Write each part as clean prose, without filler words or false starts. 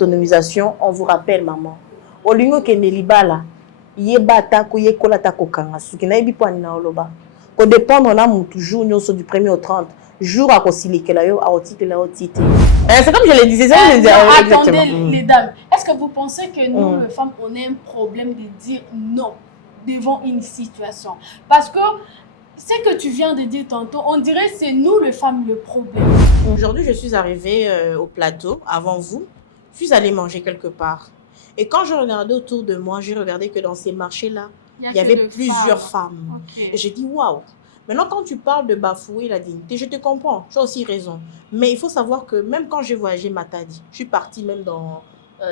d'autonomisation, on vous rappelle, maman. Au lieu que Nelibala, yeba ko yekola tako kanga, suki na yebi po na oloba. Ko dépendre na mu toujours du 1er au 30. Jour à Kosilikela yo a otite la otite. C'est comme je le disais, attendez les dames. Est-ce que vous pensez que nous, les femmes, on a un problème de dire non devant une situation? Parce que ce que tu viens de dire tantôt, on dirait que c'est nous, les femmes, le problème. Aujourd'hui, je suis arrivée au plateau, avant vous. Je suis allée manger quelque part. Et quand je regardais autour de moi, j'ai regardé que dans ces marchés-là, il y avait plusieurs femmes. Okay. Et j'ai dit, waouh! Maintenant, quand tu parles de bafouer la dignité, je te comprends, tu as aussi raison. Mais il faut savoir que même quand j'ai voyagé Matadi, je suis partie même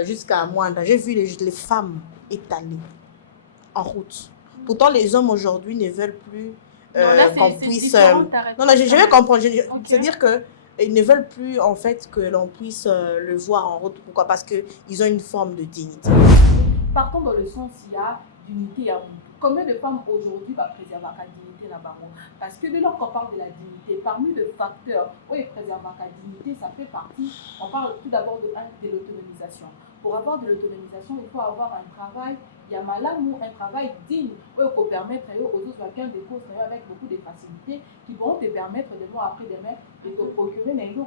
jusqu'à Moanda, j'ai vu les femmes étalées en route. Pourtant, les hommes aujourd'hui ne veulent plus qu'on puisse... Non, je vais comprendre. C'est-à-dire qu'ils ne veulent plus en fait que l'on puisse le voir en route. Pourquoi? Parce qu'ils ont une forme de dignité. Partons dans le sens, il y a d'unité à vous. Combien de femmes aujourd'hui va préserver la dignité là-bas? Parce que dès lors qu'on parle de la dignité, parmi les facteurs où il préserve la dignité, ça fait partie, on parle tout d'abord de l'autonomisation. Pour avoir de l'autonomisation, il faut avoir un travail, il y a un travail digne, où il faut permettre aux autres vacances de courses avec beaucoup de facilités qui vont te permettre de mois après demain de te procurer un lot.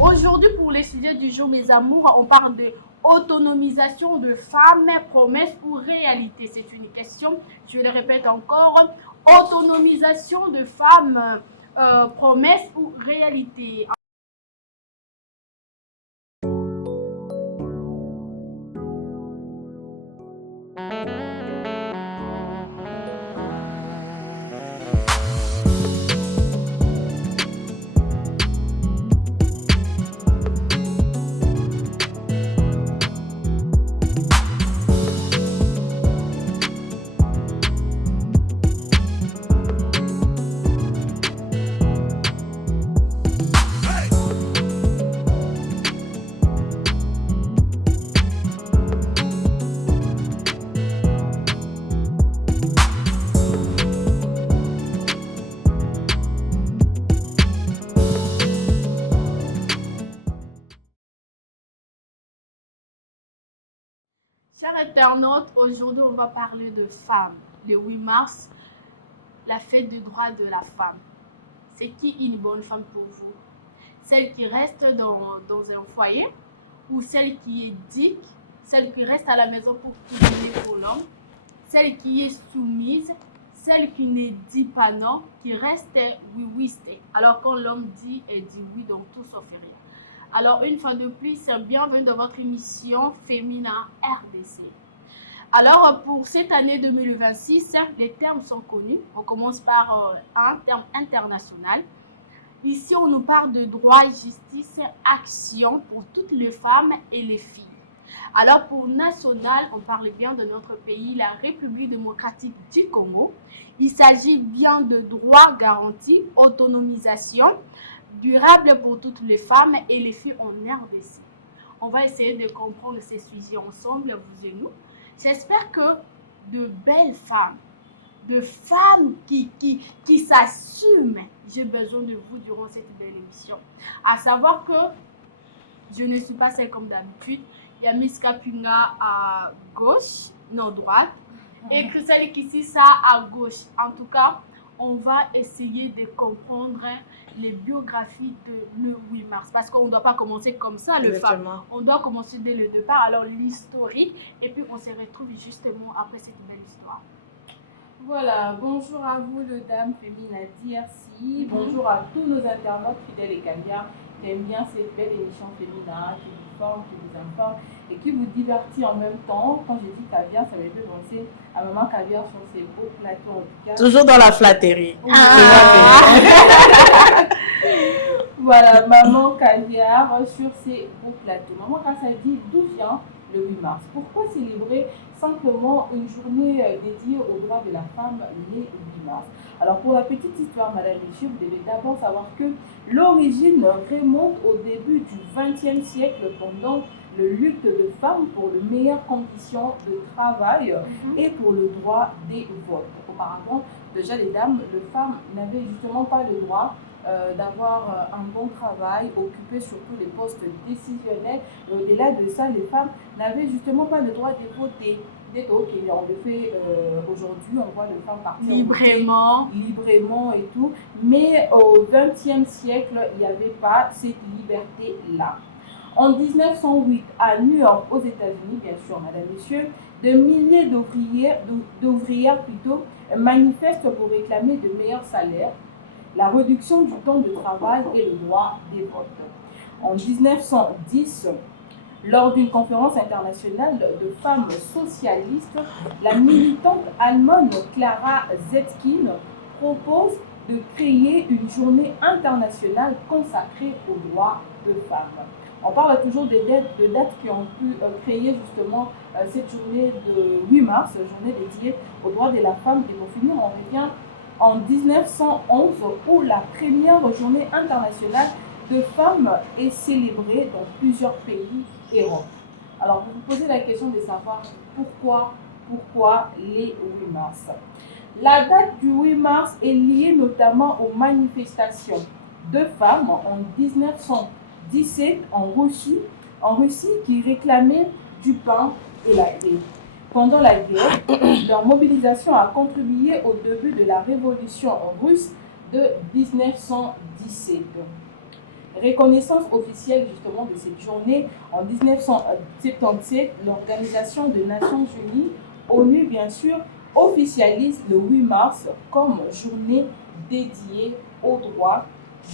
Aujourd'hui, pour les sujets du jour, mes amours, on parle de autonomisation de femmes, promesse ou réalité. C'est une question, je le répète encore, autonomisation de femmes, promesse ou réalité. Chers internautes, aujourd'hui on va parler de femmes. Le 8 mars, la fête du droit de la femme. C'est qui une bonne femme pour vous? Celle qui reste dans un foyer ou celle qui est digne, celle qui reste à la maison pour cuisiner pour l'homme, celle qui est soumise, celle qui ne dit pas non, qui reste oui. Alors quand l'homme dit, elle dit oui, donc tout sauf rien. Alors, une fois de plus, bienvenue dans votre émission Féminin RDC. Alors, pour cette année 2026, les termes sont connus. On commence par un terme international. Ici, on nous parle de droit, justice, action pour toutes les femmes et les filles. Alors, pour national, on parle bien de notre pays, la République démocratique du Congo. Il s'agit bien de droits garantis, autonomisation, durable pour toutes les femmes et les filles en RDC. On va essayer de comprendre ces sujets ensemble, vous et nous. J'espère que de belles femmes, de femmes qui s'assument, j'ai besoin de vous durant cette belle émission. À savoir que je ne suis pas celle comme d'habitude. Il y a Miss Kapinga à gauche, non droite, et Christelle Kississa à gauche. En tout cas, on va essayer de comprendre les biographies de le 8 mars. Parce qu'on ne doit pas commencer comme ça, le femme. On doit commencer dès le départ, alors l'historique, et puis on se retrouve justement après cette belle histoire. Voilà, bonjour à vous, le Dame Féminin DRC. Bonjour à tous nos internautes fidèles et caviar qui aiment bien cette belle émission féminin, qui vous forme, qui vous informe et qui vous divertit en même temps. Quand je dis caviar, ça me fait penser à Maman Caviar sur ses beaux plateaux en tout cas. Toujours dans la flatterie. Voilà, Maman Caviar sur ses beaux plateaux. Maman Caviar dit d'où vient le 8 mars. Pourquoi célébrer simplement une journée dédiée aux droits de la femme le 8 mars? Alors pour la petite histoire, Madame Michu, vous devez d'abord savoir que l'origine remonte au début du XXe siècle pendant le lutte de femmes pour de meilleures conditions de travail et pour le droit des votes. Auparavant, déjà les dames, les femmes n'avaient justement pas le droit d'avoir un bon travail, occuper surtout les postes décisionnels. Et au-delà de ça, les femmes n'avaient justement pas le droit de voter. Ok, on le fait aujourd'hui, on voit les femmes partir librement et tout, mais au XXe siècle, il n'y avait pas cette liberté-là. En 1908, à New York, aux États-Unis, bien sûr, madame, monsieur, de milliers d'ouvrières manifestent pour réclamer de meilleurs salaires, la réduction du temps de travail et le droit des votes. En 1910, lors d'une conférence internationale de femmes socialistes, la militante allemande Clara Zetkin propose de créer une journée internationale consacrée aux droits de femmes. On parle toujours des dates qui ont pu créer justement cette journée de 8 mars, journée dédiée aux droits de la femme. Et pour finir, on revient en 1911 où la première journée internationale de femmes est célébrée dans plusieurs pays et Europe. Alors, vous vous posez la question de savoir pourquoi les 8 mars. La date du 8 mars est liée notamment aux manifestations de femmes en 1917 en Russie qui réclamaient du pain et la paix. Pendant la guerre, leur mobilisation a contribué au début de la révolution russe de 1917. Reconnaissance officielle justement de cette journée en 1977, l'Organisation des Nations Unies, ONU bien sûr, officialise le 8 mars comme journée dédiée aux droits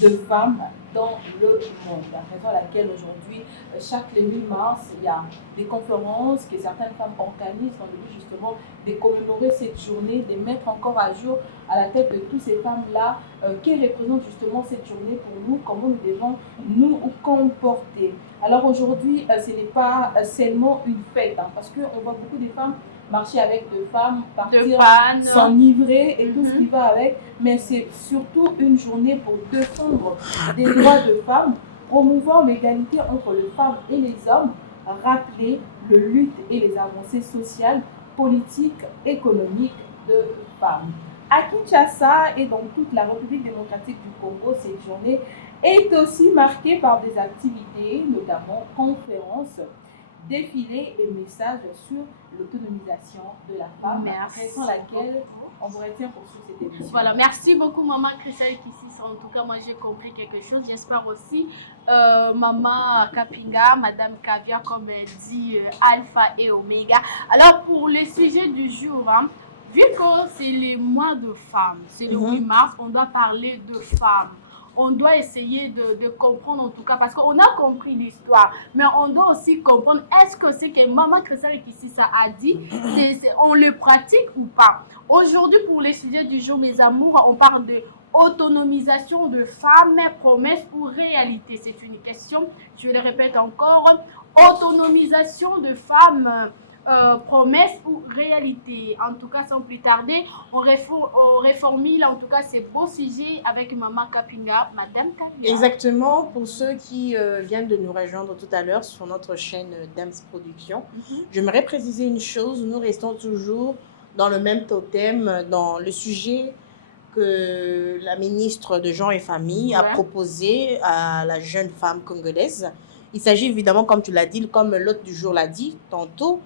de femmes dans le monde. La raison à laquelle aujourd'hui, chaque 8 mars, il y a des conférences que certaines femmes organisent dans le but justement de commémorer cette journée, de mettre encore à jour à la tête de toutes ces femmes-là qui représentent justement cette journée pour nous, comment nous devons nous comporter. Alors aujourd'hui, ce n'est pas seulement une fête, parce qu'on voit beaucoup de femmes marcher avec deux femmes, partir, s'enivrer et tout ce qui va avec, mais c'est surtout une journée pour défendre des droits de femmes, promouvoir l'égalité entre les femmes et les hommes, rappeler le lutte et les avancées sociales, politiques, économiques de femmes. À Kinshasa et dans toute la République démocratique du Congo, cette journée est aussi marquée par des activités, notamment conférences, défilés et messages sur l'autonomisation de la femme, raison à laquelle on vous retient pour cette émission. Voilà, merci beaucoup maman Christelle Kissis. En tout cas, moi j'ai compris quelque chose. J'espère aussi maman Kapinga, madame Kavia, comme elle dit, alpha et oméga. Alors pour le sujet du jour, vu que c'est les mois de femmes, c'est le 8 mars, on doit parler de femmes. On doit essayer de comprendre en tout cas, parce qu'on a compris l'histoire, mais on doit aussi comprendre est-ce que c'est que Maman Christelle ici ça a dit, on le pratique ou pas. Aujourd'hui, pour les sujets du jour, mes amours, on parle de autonomisation de femmes, promesse ou réalité. C'est une question, je le répète encore, autonomisation de femmes, promesse ou réalité. En tout cas, sans plus tarder, on reformule en tout cas ces beaux sujets avec Maman Kapinga, Madame Kapinga. Exactement, pour ceux qui viennent de nous rejoindre tout à l'heure sur notre chaîne Dams Production, j'aimerais préciser une chose, nous restons toujours dans le même totem, dans le sujet que la ministre de Genre et Famille a proposé à la jeune femme congolaise. Il s'agit évidemment, comme tu l'as dit, comme l'hôte du jour l'a dit tantôt,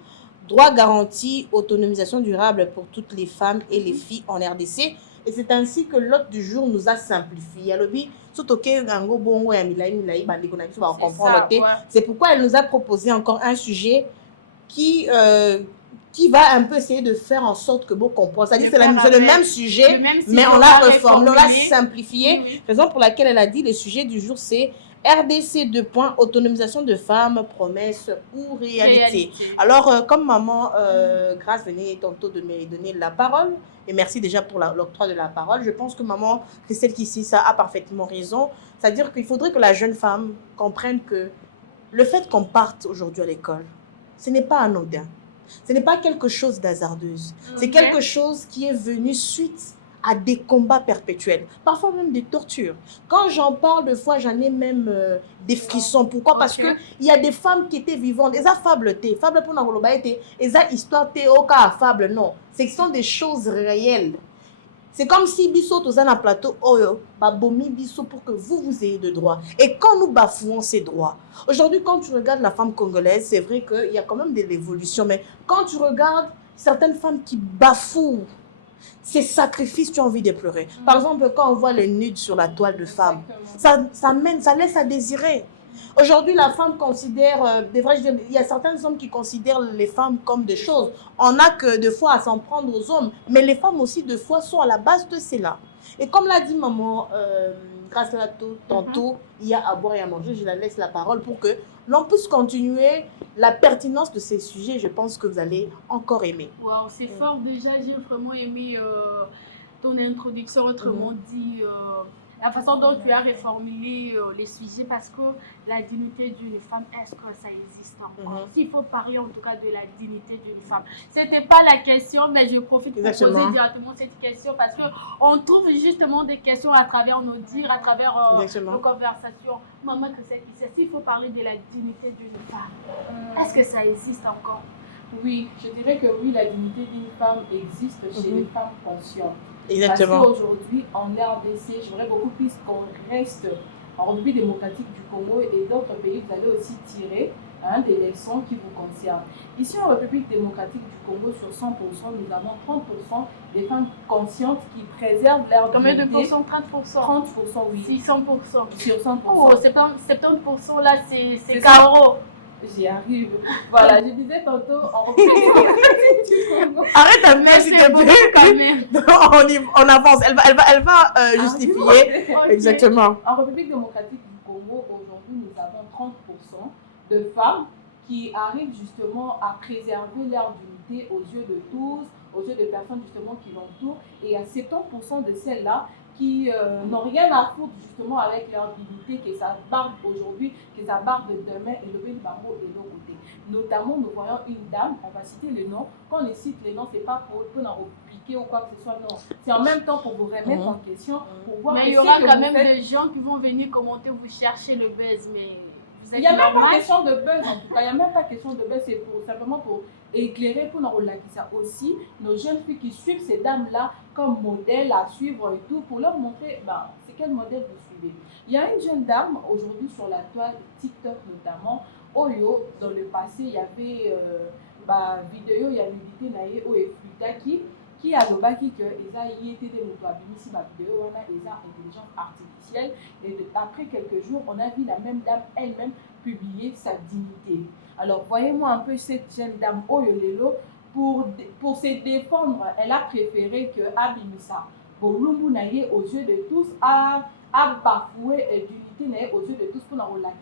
droit garanti, autonomisation durable pour toutes les femmes et les filles en RDC. Et c'est ainsi que l'hôte du jour nous a simplifié. C'est pourquoi elle nous a proposé encore un sujet qui va un peu essayer de faire en sorte que vous compreniez. C'est-à-dire que c'est le même sujet, mais on l'a reformulé, on l'a simplifié. Oui. Raison pour laquelle elle a dit le sujet du jour, c'est RDC : autonomisation de femmes, promesse ou réalité. Alors, comme maman Grâce venait tantôt de me donner la parole, et merci déjà pour l'octroi de la parole, je pense que maman Christelle Kissis a parfaitement raison. C'est-à-dire qu'il faudrait que la jeune femme comprenne que le fait qu'on parte aujourd'hui à l'école, ce n'est pas anodin. Ce n'est pas quelque chose d'hasardeuse. C'est quelque chose qui est venu suite à des combats perpétuels, parfois même des tortures. Quand j'en parle de fois, j'en ai même des frissons. Pourquoi? Parce que il y a des femmes qui étaient vivantes. Elles fable pour nous, elles histoire au cas fable. Non, ce sont des choses réelles. C'est comme si Bisso, tout ça dans le plateau, babomi Bisso pour que vous ayez de droits. Et quand nous bafouons ces droits, aujourd'hui, quand tu regardes la femme congolaise, c'est vrai qu'il y a quand même de l'évolution, mais quand tu regardes certaines femmes qui bafouent ces sacrifices, tu as envie de pleurer. Par exemple, quand on voit les nudes sur la toile de femme, ça laisse à désirer. Aujourd'hui, la femme considère, il y a certains hommes qui considèrent les femmes comme des choses. On n'a que deux fois à s'en prendre aux hommes, mais les femmes aussi, deux fois, sont à la base de cela. Et comme l'a dit maman, grâce à tantôt, il y a à boire et à manger, je la laisse la parole pour que l'on puisse continuer la pertinence de ces sujets. Je pense que vous allez encore aimer. Waouh, c'est fort déjà, j'ai vraiment aimé ton introduction, autrement dit, la façon dont tu as reformulé les sujets, parce que la dignité d'une femme, est-ce que ça existe encore? S'il faut parler en tout cas de la dignité d'une femme. Ce n'était pas la question, mais je profite pour poser directement cette question parce qu'on trouve justement des questions à travers nos dires, à travers nos conversations. Maman, s'il faut parler de la dignité d'une femme, est-ce que ça existe encore? Oui, je dirais que oui, la dignité d'une femme existe chez les femmes conscientes. Exactement. Parce qu'aujourd'hui, en RDC, j'aimerais beaucoup plus qu'on reste en République démocratique du Congo et d'autres pays, vous allez aussi tirer des leçons qui vous concernent. Ici, en République démocratique du Congo, sur 100%, nous avons 30% des femmes conscientes qui préservent leur Combien de dignité. pourcents? 30%? 30%, oui. Si, 100%. Sur 100%. Oh, 70% là, c'est Kaoro. J'y arrive. Voilà, je disais tantôt en République démocratique du Congo. Arrête un peu, s'il te plaît. On avance. Elle va justifier. Okay. Exactement. En République démocratique du Congo, aujourd'hui, nous avons 30% de femmes qui arrivent justement à préserver leur dignité aux yeux de tous, aux yeux des personnes justement qui l'entourent. Et il y a 70% de celles-là qui n'ont rien à foutre justement avec leur dignité, que ça barbe aujourd'hui, que ça barbe demain, et lever le barreau et l'autre côté. Notamment, nous voyons une dame, on va citer les noms. Quand on les cite les noms, c'est pas pour en repiquer ou quoi que ce soit, non. C'est en même temps pour vous remettre en question, pour voir. Mais il y aura quand même des gens qui vont venir commenter, vous chercher le buzz, mais il n'y a même pas question de buzz en tout cas, il n'y a même pas question de buzz, c'est simplement pour éclairer pour nous ça aussi, nos jeunes filles qui suivent ces dames-là comme modèle à suivre et tout, pour leur montrer c'est quel modèle vous suivez. Il y a une jeune dame aujourd'hui sur la toile TikTok notamment, Oyo, dans le passé, il y avait vidéo, il y a nudité naïe ou Flutaki qui a lobaki que eza yété des motos abimisi ma vidéo, on a eza intelligence artificielle et après quelques jours, on a vu la même dame elle-même publier sa dignité. Alors, voyez-moi un peu cette jeune dame Oyolelo, pour se défendre, elle a préféré que Abimisa, Bolumbu naye aux yeux de tous, a bafoué d'unité naye aux yeux de tous pour la relâcher.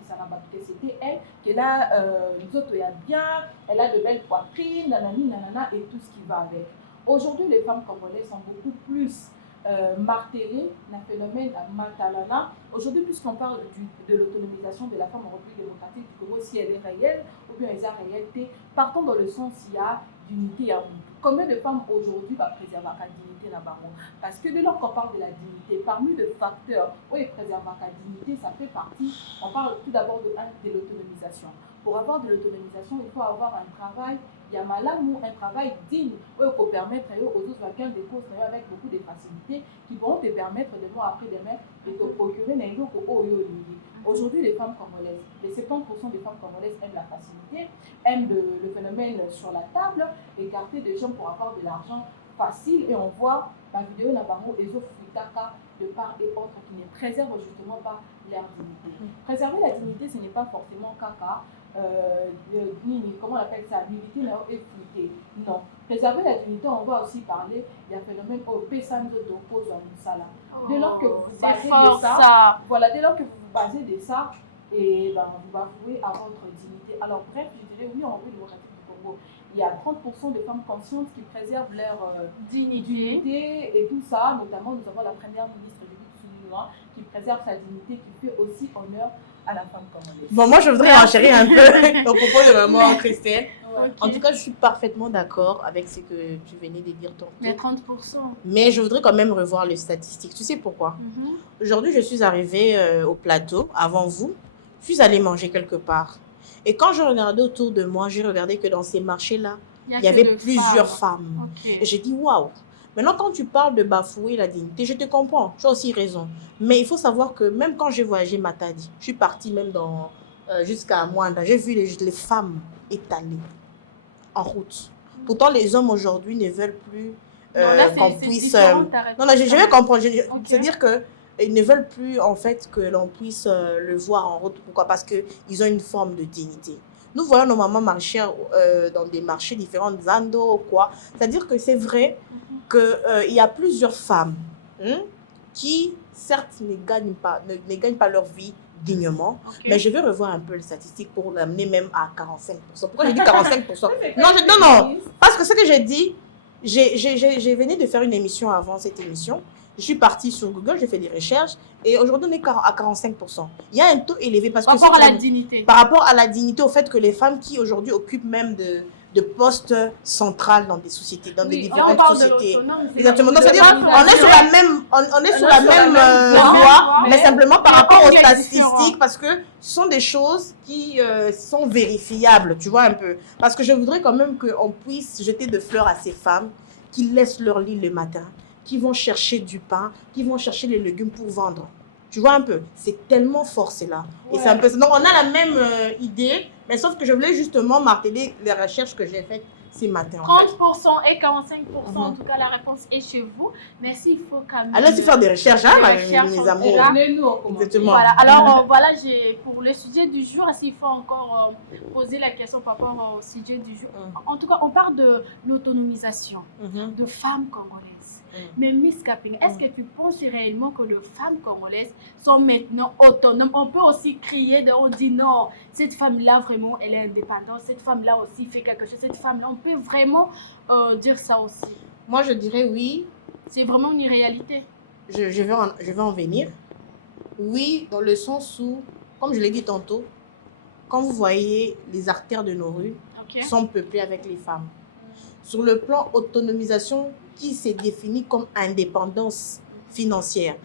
C'était elle qui a nous autres, il y a bien, elle a de belles poitrines, nanani, nanana, et tout ce qui va avec. Aujourd'hui, les femmes congolaises sont beaucoup plus martelées, le phénomène Matalana. Aujourd'hui, puisqu'on parle de l'autonomisation de la femme en République démocratique du Congo, si elle est réelle ou bien elle est réalité, partons dans le sens il y a d'unité à vous. Combien de femmes aujourd'hui préservent la dignité là-bas? Parce que dès lors qu'on parle de la dignité, parmi les facteurs où ils préservent la dignité, ça fait partie, on parle tout d'abord de l'autonomisation. Pour avoir de l'autonomisation, il faut avoir un travail, il y a ou un travail digne, où il faut permettre aux autres vacances des courses avec beaucoup de facilité qui vont te permettre de mois après demain de te procurer des choses au Aujourd'hui, les femmes congolaises, les 70% des femmes congolaises aiment la facilité, aiment le phénomène sur la table, écarter des gens pour avoir de l'argent facile. Et on voit la vidéo Nabango et Zofutaka de part et autre qui ne préservent justement pas leur dignité. Préserver la dignité, ce n'est pas forcément caca. Comment on appelle ça, nudité et fluidité. Non. Préserver la dignité, on va aussi parler il y a un phénomène au Pesando d'oppose à Moussala. Dès lors que vous vous basez de ça, voilà, dès lors que vous vous basez de ça, et vous bafouez à votre dignité. Alors bref, je dirais oui, en République démocratique du Congo, il y a 30% de femmes conscientes qui préservent leur dignité et tout ça. Notamment, nous avons la première ministre qui préserve sa dignité, qui fait aussi honneur à la femme congolaise. Bon, moi, je voudrais enchérir un peu au propos de maman Christelle. Okay. En tout cas, je suis parfaitement d'accord avec ce que tu venais de dire tantôt. Mais 30%. Mais je voudrais quand même revoir les statistiques. Tu sais pourquoi? Aujourd'hui, je suis arrivée au plateau, avant vous. Je suis allée manger quelque part. Et quand je regardais autour de moi, j'ai regardé que dans ces marchés-là, il y avait plusieurs femmes. Okay. Et j'ai dit, waouh! Maintenant, quand tu parles de bafouer la dignité, je te comprends, tu as aussi raison. Mais il faut savoir que même quand j'ai voyagé Matadi, je suis partie même jusqu'à Moanda, j'ai vu les femmes étalées en route. Pourtant, les hommes aujourd'hui ne veulent plus qu'on puisse... non, je vais comprendre. C'est-à-dire qu'ils ne veulent plus, en fait, que l'on puisse le voir en route. Pourquoi? Parce qu'ils ont une forme de dignité. Nous voyons nos mamans marcher dans des marchés différents, Zando ou quoi. C'est-à-dire que c'est vrai qu'il y a plusieurs femmes qui, certes, ne gagnent pas leur vie dignement, mais je vais revoir un peu les statistiques pour l'amener même à 45%. Pourquoi je dis 45%? Non, parce que ce que j'ai dit, j'ai venu de faire une émission avant cette émission. Je suis partie sur Google, j'ai fait des recherches et aujourd'hui on est à 45%. Il y a un taux élevé parce que par rapport à la dignité. Par rapport à la dignité, au fait que les femmes qui aujourd'hui occupent même de postes centrales dans des sociétés, dans des différentes sociétés. Exactement. Donc, c'est-à-dire on est sur la même voie, mais simplement par rapport aux statistiques, parce que ce sont des choses qui sont vérifiables, tu vois un peu. Parce que je voudrais quand même qu'on puisse jeter de fleurs à ces femmes qui laissent leur lit le matin, qui vont chercher du pain, qui vont chercher les légumes pour vendre. Tu vois un peu, c'est tellement fort, c'est là. Et c'est un peu... Donc, on a la même idée, mais sauf que je voulais justement marteler les recherches que j'ai faites ce matin. 30% et 45%, en tout cas, la réponse est chez vous. Merci, il faut quand même... Alors, tu fais des recherches, hein, mes amours. Exactement. Voilà. Alors, voilà, pour le sujet du jour, s'il faut encore poser la question par rapport au sujet du jour. En tout cas, on parle de l'autonomisation de femmes congolaises. Mais Miss Kaping, est-ce que tu penses réellement que les femmes congolaises sont maintenant autonomes? On peut aussi crier, on dit non, cette femme-là vraiment, elle est indépendante, cette femme-là aussi fait quelque chose, cette femme-là, on peut vraiment dire ça aussi? Moi, je dirais oui. C'est vraiment une réalité. Je vais en venir. Oui, dans le sens où, comme je l'ai dit tantôt, quand vous voyez les artères de nos rues sont peuplées avec les femmes. Sur le plan autonomisation, qui s'est définie comme indépendance financière,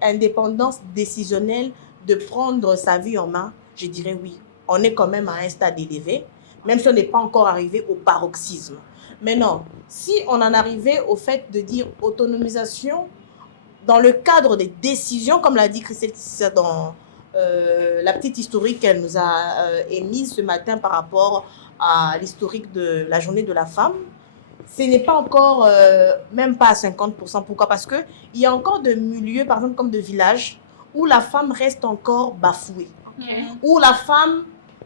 indépendance décisionnelle de prendre sa vie en main, je dirais oui. On est quand même à un stade élevé, même si on n'est pas encore arrivé au paroxysme. Mais non, si on en arrivait au fait de dire autonomisation, dans le cadre des décisions, comme l'a dit Christelle dans la petite historique qu'elle nous a émise ce matin par rapport à l'historique de la journée de la femme, ce n'est pas encore, même pas à 50%. Pourquoi? Parce qu'il y a encore de milieux, par exemple comme de villages, où la femme reste encore bafouée. Où la femme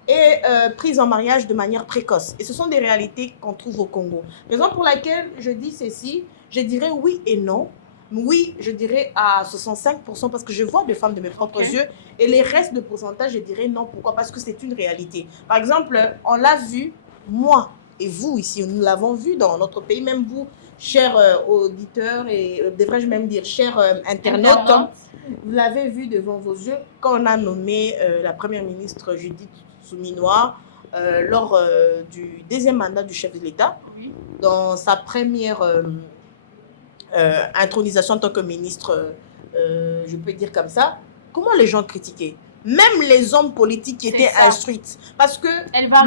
est prise en mariage de manière précoce. Et ce sont des réalités qu'on trouve au Congo. Raison pour laquelle je dis ceci, je dirais oui et non. Oui, je dirais à 65% parce que je vois des femmes de mes propres yeux. Et les restes de pourcentage, je dirais non. Pourquoi? Parce que c'est une réalité. Par exemple, on l'a vu, moi et vous ici, nous l'avons vu dans notre pays, même vous, chers auditeurs et devrais-je même dire chers internautes, vous l'avez vu devant vos yeux quand on a nommé la première ministre Judith Souminois lors du deuxième mandat du chef de l'État, dans sa première intronisation en tant que ministre, je peux dire comme ça. Comment les gens critiquaient? Même les hommes politiques qui étaient instruites. Parce que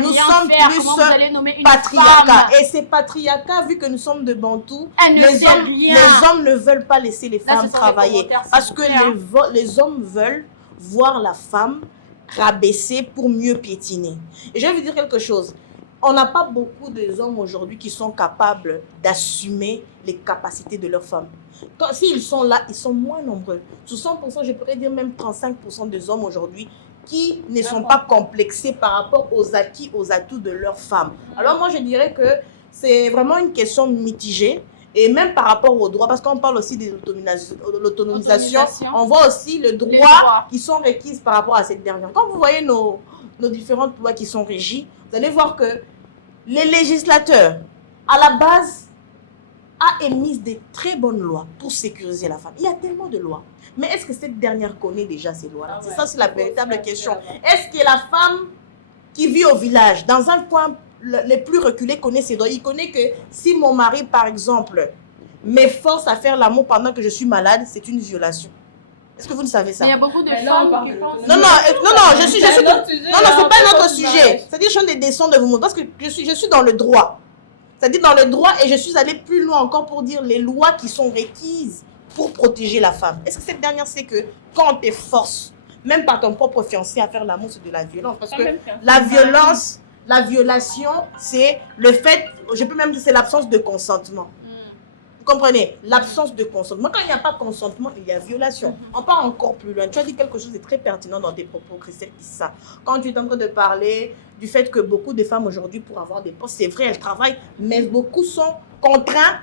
nous sommes plus patriarcat. Et ces patriarcats, vu que nous sommes de Bantou, les hommes ne veulent pas laisser les femmes travailler. Parce que les hommes veulent voir la femme rabaisser pour mieux piétiner. Et je vais vous dire quelque chose. On n'a pas beaucoup d'hommes aujourd'hui qui sont capables d'assumer les capacités de leurs femmes. S'ils sont là, ils sont moins nombreux. Sur 100%, je pourrais dire même 35% des hommes aujourd'hui qui ne sont pas complexés par rapport aux acquis, aux atouts de leurs femmes. Alors moi, je dirais que c'est vraiment une question mitigée. Et même par rapport aux droits, parce qu'on parle aussi de l'autonomisation, on voit aussi les droits qui sont requis par rapport à cette dernière. Quand vous voyez nos différentes lois qui sont régies, vous allez voir que les législateurs, à la base, a émis des très bonnes lois pour sécuriser la femme. Il y a tellement de lois. Mais est-ce que cette dernière connaît déjà ces lois-là? C'est ça, c'est la véritable question. Est-ce que la femme qui vit au village, dans un coin les plus reculés, connaît ses droits? Il connaît que si mon mari, par exemple, m'efforce à faire l'amour pendant que je suis malade, c'est une violation. Est-ce que vous ne savez ça? Il y a beaucoup de femmes qui pensent... Non, c'est pas un autre sujet. C'est-à-dire, je suis des descends de vous montrer parce que je suis dans le droit. C'est-à-dire dans le droit, et je suis allée plus loin encore pour dire les lois qui sont requises pour protéger la femme. Est-ce que cette dernière sait que quand on te force, même par ton propre fiancé, à faire l'amour, c'est de la violence? Parce que la violence, la violation, c'est le fait, je peux même dire c'est l'absence de consentement. Vous comprenez? L'absence de consentement. Quand il n'y a pas de consentement, il y a violation. On part encore plus loin. Tu as dit quelque chose de très pertinent dans tes propos, Christelle Issa. Quand tu es en train de parler du fait que beaucoup de femmes aujourd'hui, pour avoir des postes, c'est vrai, elles travaillent, mais beaucoup sont contraints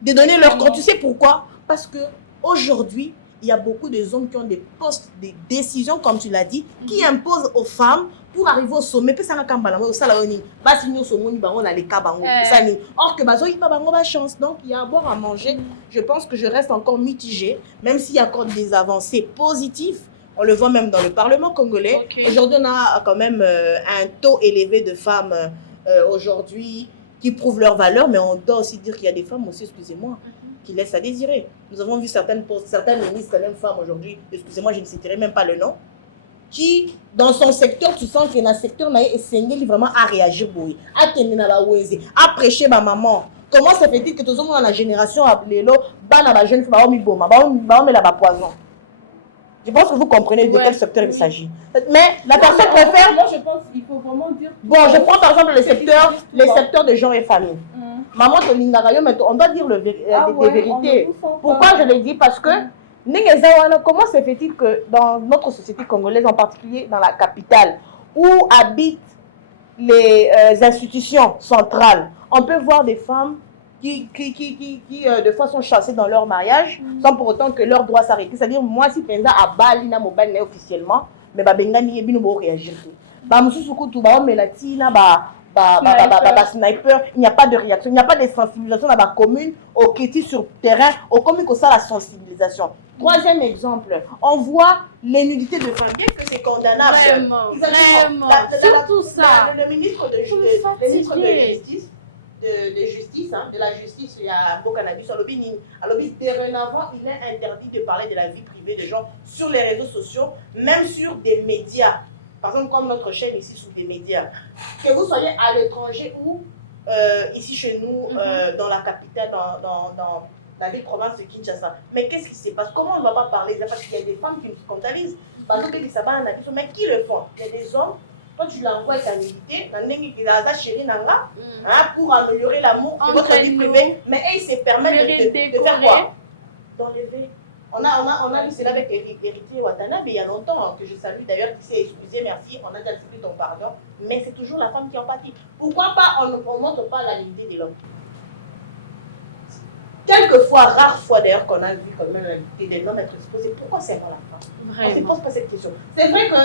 de donner leur compte. Tu sais pourquoi? Parce qu'aujourd'hui, il y a beaucoup de hommes qui ont des postes, des décisions, comme tu l'as dit, qui imposent aux femmes pour arriver au sommet. Or que chance. Donc, il y a à boire à manger. Je pense que je reste encore mitigée, même s'il y a encore des avancées positives. On le voit même dans le Parlement congolais. Aujourd'hui, on a quand même un taux élevé de femmes aujourd'hui qui prouvent leur valeur, mais on doit aussi dire qu'il y a des femmes aussi, excusez-moi, qui laissent à désirer. Nous avons vu certaines ministres, même femmes aujourd'hui, excusez-moi, je ne citerai même pas le nom, qui, dans son secteur, tu sens qu'il y a un secteur qui vraiment à réagir, à prêcher ma maman. Comment ça fait-il que tout le monde dans la génération a appelé l'eau, la jeune fille, poison? Je pense que vous comprenez de quel secteur il s'agit. Mais la personne préfère... Moi, je pense qu'il faut vraiment dire... Bon, je prends par exemple les secteurs de genre et famille. Maman, on doit dire des vérités. Pourquoi je le dis? Parce que, comment se fait-il que dans notre société congolaise, en particulier dans la capitale, où habitent les institutions centrales, on peut voir des femmes qui de fois sont chassées dans leur mariage, sans pour autant que leur droit s'arrête. C'est-à-dire, moi, si Penza a Bali, na mobile officiellement, mais Bengani, il n'y a réagir. Sniper, il n'y a pas de réaction, il n'y a pas de sensibilisation dans la commune, au Kéti sur terrain, au commune que ça la sensibilisation. Troisième exemple, on voit les nudités de femmes, bien que c'est condamnable. Vraiment, surtout ça. Le ministre de justice, de la justice, il y a beau cannabis, alors dorénavant, il est interdit de parler de la vie privée des gens sur les réseaux sociaux, même sur des médias. Par exemple, comme notre chaîne ici sur des médias. Que vous soyez à l'étranger ou ici chez nous, dans la capitale, dans la ville province de Kinshasa. Mais qu'est-ce qui se passe? Comment on ne va pas parler? Parce qu'il y a des femmes qui scandalisent. Par exemple, mais qui le font? Il y a des hommes. Toi, tu l'envoies à ta nudité, pour améliorer l'amour de votre vie privée, mais ils se permettent de faire quoi? D'enlever. On a lu cela avec Héritier Watanabe il y a longtemps, que je salue d'ailleurs, qui s'est excusé, merci, on a déjà accepté ton pardon, mais c'est toujours la femme qui en pâtit. Pourquoi pas on ne montre pas la nudité de l'homme? Quelquefois, rares fois d'ailleurs qu'on a vu quand même la nudité de l'homme être exposée, pourquoi c'est dans la femme? On ne se pose pas cette question. C'est vrai que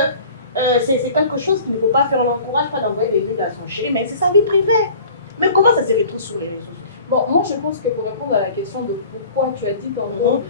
c'est quelque chose qu'il ne faut pas faire. On n'encourage pas d'envoyer des nudes à son chéri, mais c'est sa vie privée. Mais comment ça se retrouve sur les réseaux sociaux? Bon, moi je pense que pour répondre à la question de pourquoi tu as dit tantôt,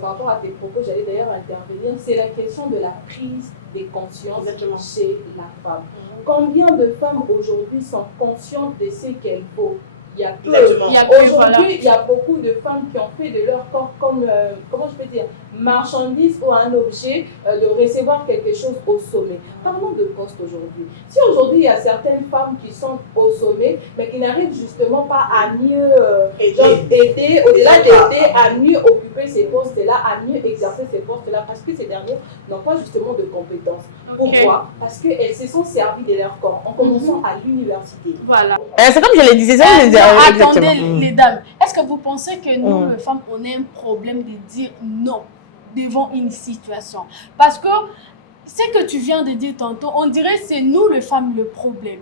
par rapport à tes propos, j'allais d'ailleurs intervenir, c'est la question de la prise des consciences chez la femme. Combien de femmes aujourd'hui sont conscientes de ce qu'elles vaut? Il y a peu. Aujourd'hui, il y a beaucoup de femmes qui ont fait de leur corps comme, comment je peux dire, marchandise ou un objet de recevoir quelque chose au sommet. Parlons de poste aujourd'hui. Si aujourd'hui, il y a certaines femmes qui sont au sommet, mais qui n'arrivent justement pas à mieux aider, au-delà d'aider, à mieux occuper ces postes-là, à mieux exercer ces postes-là, parce que ces dernières n'ont pas justement de compétences. Pourquoi? Parce qu'elles se sont servies de leur corps, en commençant à l'université. Voilà. C'est comme je le disais, attendez, les dames, est-ce que vous pensez que nous, les femmes, on a un problème de dire non devant une situation? Parce que ce que tu viens de dire tantôt, on dirait que c'est nous, les femmes, le problème.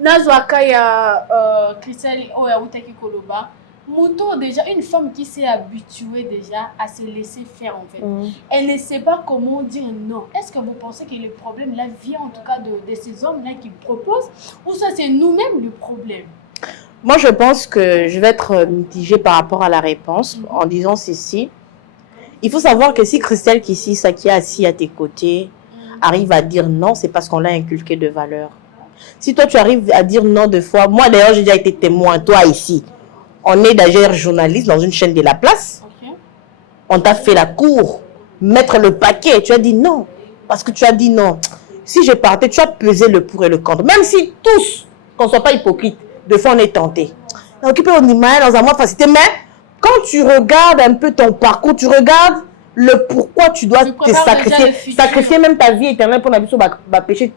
Nazwaka ya Christelle Oyaoutaki Koloba, Moto, déjà, une femme qui s'est habituée déjà à se laisser faire en fait. Elle ne sait pas comment dire non. Est-ce que vous pensez que le problème là vient en tout cas de ces hommes-là qui proposent, ou ça c'est nous-mêmes le problème? Moi, je pense que je vais être mitigée par rapport à la réponse en disant ceci. Il faut savoir que si Christelle qui est assis à tes côtés arrive à dire non, c'est parce qu'on l'a inculqué de valeur. Si toi, tu arrives à dire non deux fois, moi d'ailleurs, j'ai déjà été témoin, toi ici. On est d'ailleurs journaliste dans une chaîne de la place. On t'a fait la cour, mettre le paquet. Tu as dit non. Parce que tu as dit non. Si je partais, tu as pesé le pour et le contre. Même si tous, qu'on ne soit pas hypocrite, de fois on est tenté. occuper on image dans un mois facilité. Mais quand tu regardes un peu ton parcours, tu regardes le pourquoi tu dois te sacrifier même ta vie éternelle pour la vie sur péché,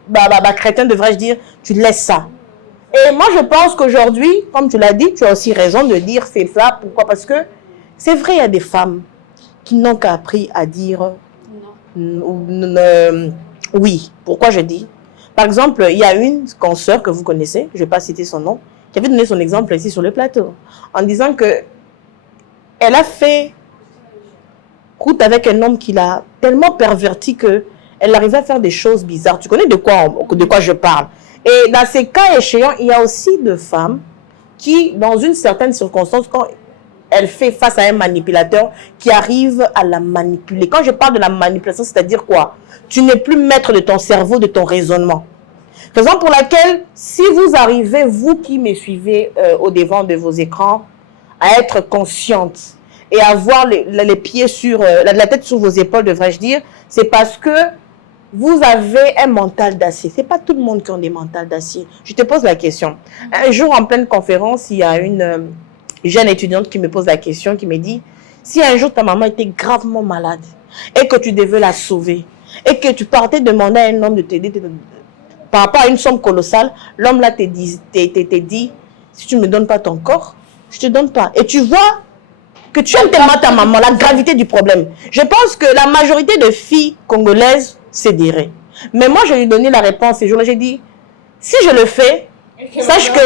chrétien devrais-je dire, tu laisses ça. Et moi je pense qu'aujourd'hui, comme tu l'as dit, tu as aussi raison de dire c'est ça. Pourquoi? Parce que c'est vrai, il y a des femmes qui n'ont qu'à appris à dire oui. Pourquoi je dis? Par exemple, il y a une consoeur que vous connaissez, je ne vais pas citer son nom, qui avait donné son exemple ici sur le plateau, en disant que elle a fait route avec un homme qui l'a tellement perverti qu'elle arrivait à faire des choses bizarres. Tu connais de quoi je parle? Et dans ces cas échéants, il y a aussi des femmes qui, dans une certaine circonstance, quand elle fait face à un manipulateur, qui arrive à la manipuler. Quand je parle de la manipulation, c'est-à-dire quoi? Tu n'es plus maître de ton cerveau, de ton raisonnement. Raison pour laquelle, si vous arrivez, vous qui me suivez au devant de vos écrans, à être consciente et avoir les pieds sur, la tête sur vos épaules, devrais-je dire, c'est parce que vous avez un mental d'acier. Ce n'est pas tout le monde qui a des mentales d'acier. Je te pose la question. Un jour, en pleine conférence, il y a une jeune étudiante qui me pose la question, qui me dit, si un jour ta maman était gravement malade et que tu devais la sauver et que tu partais demander à un homme de t'aider par rapport à une somme colossale, l'homme là te dit, si tu ne me donnes pas ton corps, je ne te donne pas. Et tu vois que tu aimes tellement ta maman, la gravité du problème. Je pense que la majorité de filles congolaises céderaient. Mais moi, je lui ai donné la réponse ce jour-là. J'ai dit, si je le fais, sache que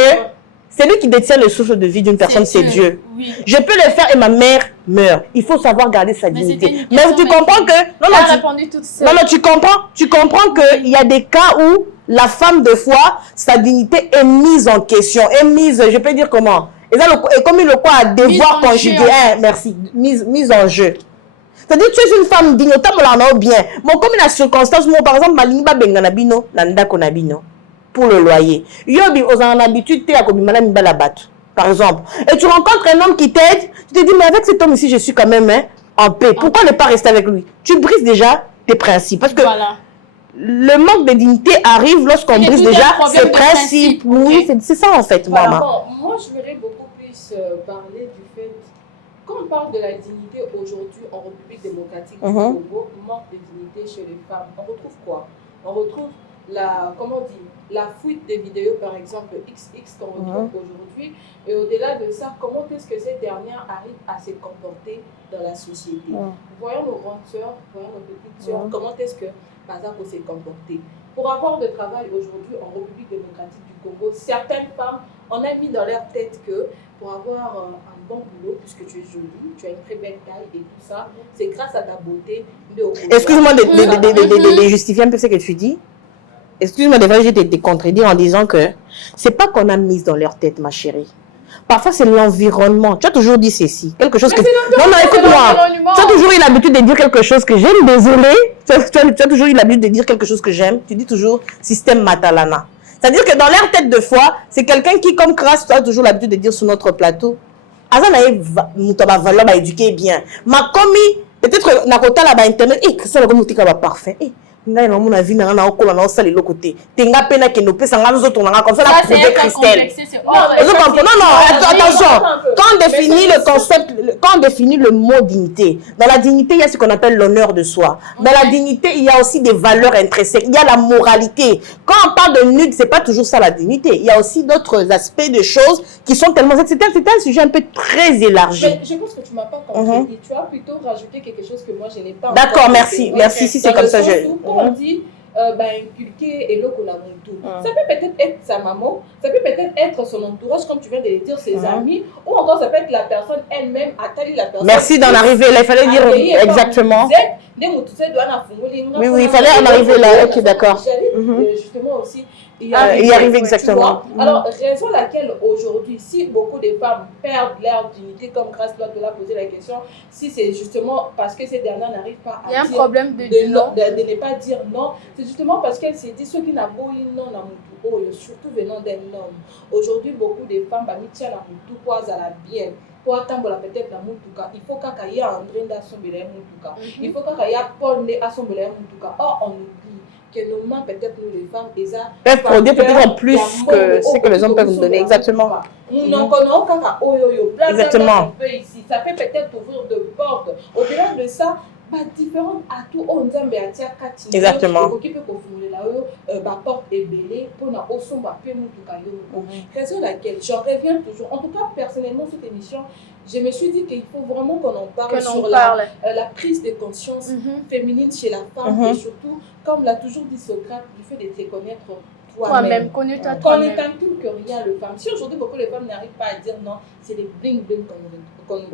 c'est lui qui détient le souffle de vie d'une personne, c'est Dieu. Oui. Je peux le faire et ma mère meurt. Il faut savoir garder sa dignité. Mais tu comprends que... tu comprends qu'il y a des cas où la femme, de foi, sa dignité est mise en question, est mise, je peux dire comment? Et comme il le croit à devoir conjuguer, merci, mise en jeu. C'est-à-dire que tu es une femme digne, autant me bien. Bon, comme il y a une circonstance, moi, par exemple, ma ligne benganabino, nanda konabino, pour le loyer. Yobi, aux en habitude, tu es à Kobimala Mbalabat, par exemple. Et tu rencontres un homme qui t'aide, tu te dis, mais avec cet homme ici, je suis quand même en paix. Pourquoi ne pas rester avec lui? Tu brises déjà tes principes. Parce que le manque de dignité arrive lorsqu'on brise déjà ses principes. Oui, c'est ça en fait, maman. Moi, je voudrais beaucoup plus parler du fait, quand on parle de la dignité aujourd'hui en République démocratique du Congo, manque de dignité chez les femmes, on retrouve quoi? On retrouve la fuite des vidéos, par exemple, XX qu'on retrouve aujourd'hui. Et au-delà de ça, comment est-ce que ces dernières arrivent à se comporter dans la société? Voyons nos grandes sœurs, voyons nos petites sœurs, comment est-ce que Bazako s'est comporté? Pour avoir de travail aujourd'hui en République démocratique du Congo, certaines femmes, on a mis dans leur tête que pour avoir un bon boulot, puisque tu es jolie, tu as une très belle taille et tout ça, c'est grâce à ta beauté. Excuse-moi de justifier un peu ce que tu dis. Excuse-moi de te contredire en disant que c'est pas qu'on a mis dans leur tête, ma chérie. Parfois, c'est l'environnement. Tu as toujours dit ceci. Quelque chose que... Non, écoute-moi. Tu as toujours eu l'habitude de dire quelque chose que j'aime. Désolé. Tu as toujours eu l'habitude de dire quelque chose que j'aime. Tu dis toujours système Matalana. C'est-à-dire que dans leur tête de foi, c'est quelqu'un qui, comme Crasse, tu as toujours l'habitude de dire sur notre plateau, Azanaï va éduquer bien. Ma commis, peut-être, Nakota là-bas, internet, ça va parfait. Ngai na mona vie na na okola na osali lokote tenga pena ke no pesa nga nzoto na comme ça la prouver Christelle. Non, attention, quand on définit le mot dignité, dans la dignité il y a ce qu'on appelle l'honneur de soi. Dans la dignité il y a aussi des valeurs intrinsèques, il y a la moralité. Quand on parle de nude, c'est pas toujours ça la dignité, il y a aussi d'autres aspects de choses qui sont tellement c'est un sujet un peu très élargi. Mais je pense que tu m'as pas compris, tu as plutôt rajouté quelque chose que moi je n'ai pas. D'accord, merci si c'est comme ça on dit inculquer et l'eau qu'on a tout. Ça peut peut-être être sa maman, ça peut peut-être être son entourage, comme tu viens de le dire, ses amis, ou encore ça peut être la personne elle-même, Atali la personne. Merci d'en arriver là, il fallait dire exactement. Oui, il fallait en arriver là, ok, d'accord. Justement aussi, y arriver exactement. Alors, raison laquelle aujourd'hui, si beaucoup de femmes perdent leur dignité, comme Grâce l'a posé la question, si c'est justement parce que ces dernières n'arrivent pas à dire problème de ne pas dire non, c'est justement parce qu'elles s'est dit ceux qui n'ont pas eu non à Moutou, surtout venant d'un homme. Aujourd'hui, beaucoup de femmes ont à Moutou pour la bien. Pour attendre peut-être la Moutouka, il faut qu'il y ait André à son Moutouka. Il faut qu'il y ait Paul à son Moutouka. Or, on oublie que normalement, peut-être nous les femmes, peuvent produire peut-être plus que ce que les hommes peuvent nous donner. Exactement. Nous n'en connaissons qu'à Oyoyo. Exactement. Ici. Ça peut peut-être ouvrir de portes. Au-delà de ça, différents atouts on nzambe atia kati exactement qui peut confondre là porte est belée pour na osomba pe mutuka yo raison laquelle je reviens toujours en tout cas personnellement cette émission je me suis dit qu'il faut vraiment qu'on en parle sur la prise de conscience féminine chez la femme et surtout comme l'a toujours dit Socrate il faut de te connaître toi-même, connais-toi toi-même. Qu'on tout que rien le femme. Si aujourd'hui beaucoup de femmes n'arrivent pas à dire non, c'est des bling bling qu'on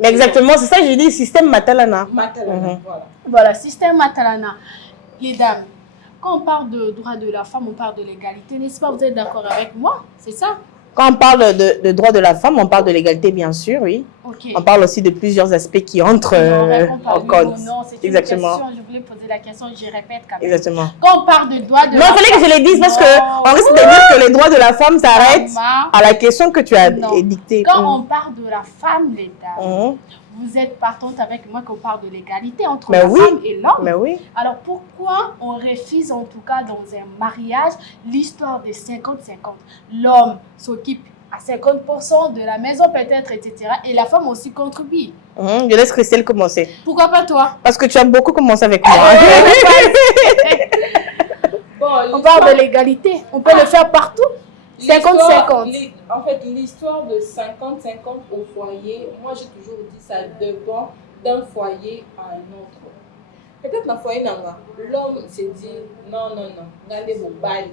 mais exactement, c'est ça que j'ai dit, système Matalana. Matalana, voilà. Voilà, système Matalana. Les dames, quand on parle de droit de la femme, on parle de l'égalité, n'est-ce pas? Vous êtes d'accord avec moi? C'est ça? Quand on parle de droit de la femme, on parle de l'égalité, bien sûr, oui. Okay. On parle aussi de plusieurs aspects qui entrent en compte. Non, c'est une exactement. question, je voulais poser la question, je répète quand même. Exactement. Quand on parle de droit de la femme... Non, il fallait que je le dise parce qu'on risque de dire que les droits de la femme s'arrêtent à la question que tu as édictée. Quand on parle de la femme, les dames, vous êtes partante avec moi qu'on parle de l'égalité entre la femme et l'homme. Mais oui. Alors pourquoi on refuse en tout cas dans un mariage l'histoire de 50-50? L'homme s'occupe à 50% de la maison peut-être, etc. Et la femme aussi contribue. Je laisse Christelle commencer. Pourquoi pas toi? Parce que tu as beaucoup commencé avec moi. On parle de l'égalité. On peut le faire partout. 50-50. En fait, l'histoire de 50-50 au foyer, moi j'ai toujours dit ça dépend d'un foyer à un autre. Peut-être dans le foyer, l'homme se dit non, regardez vos balles,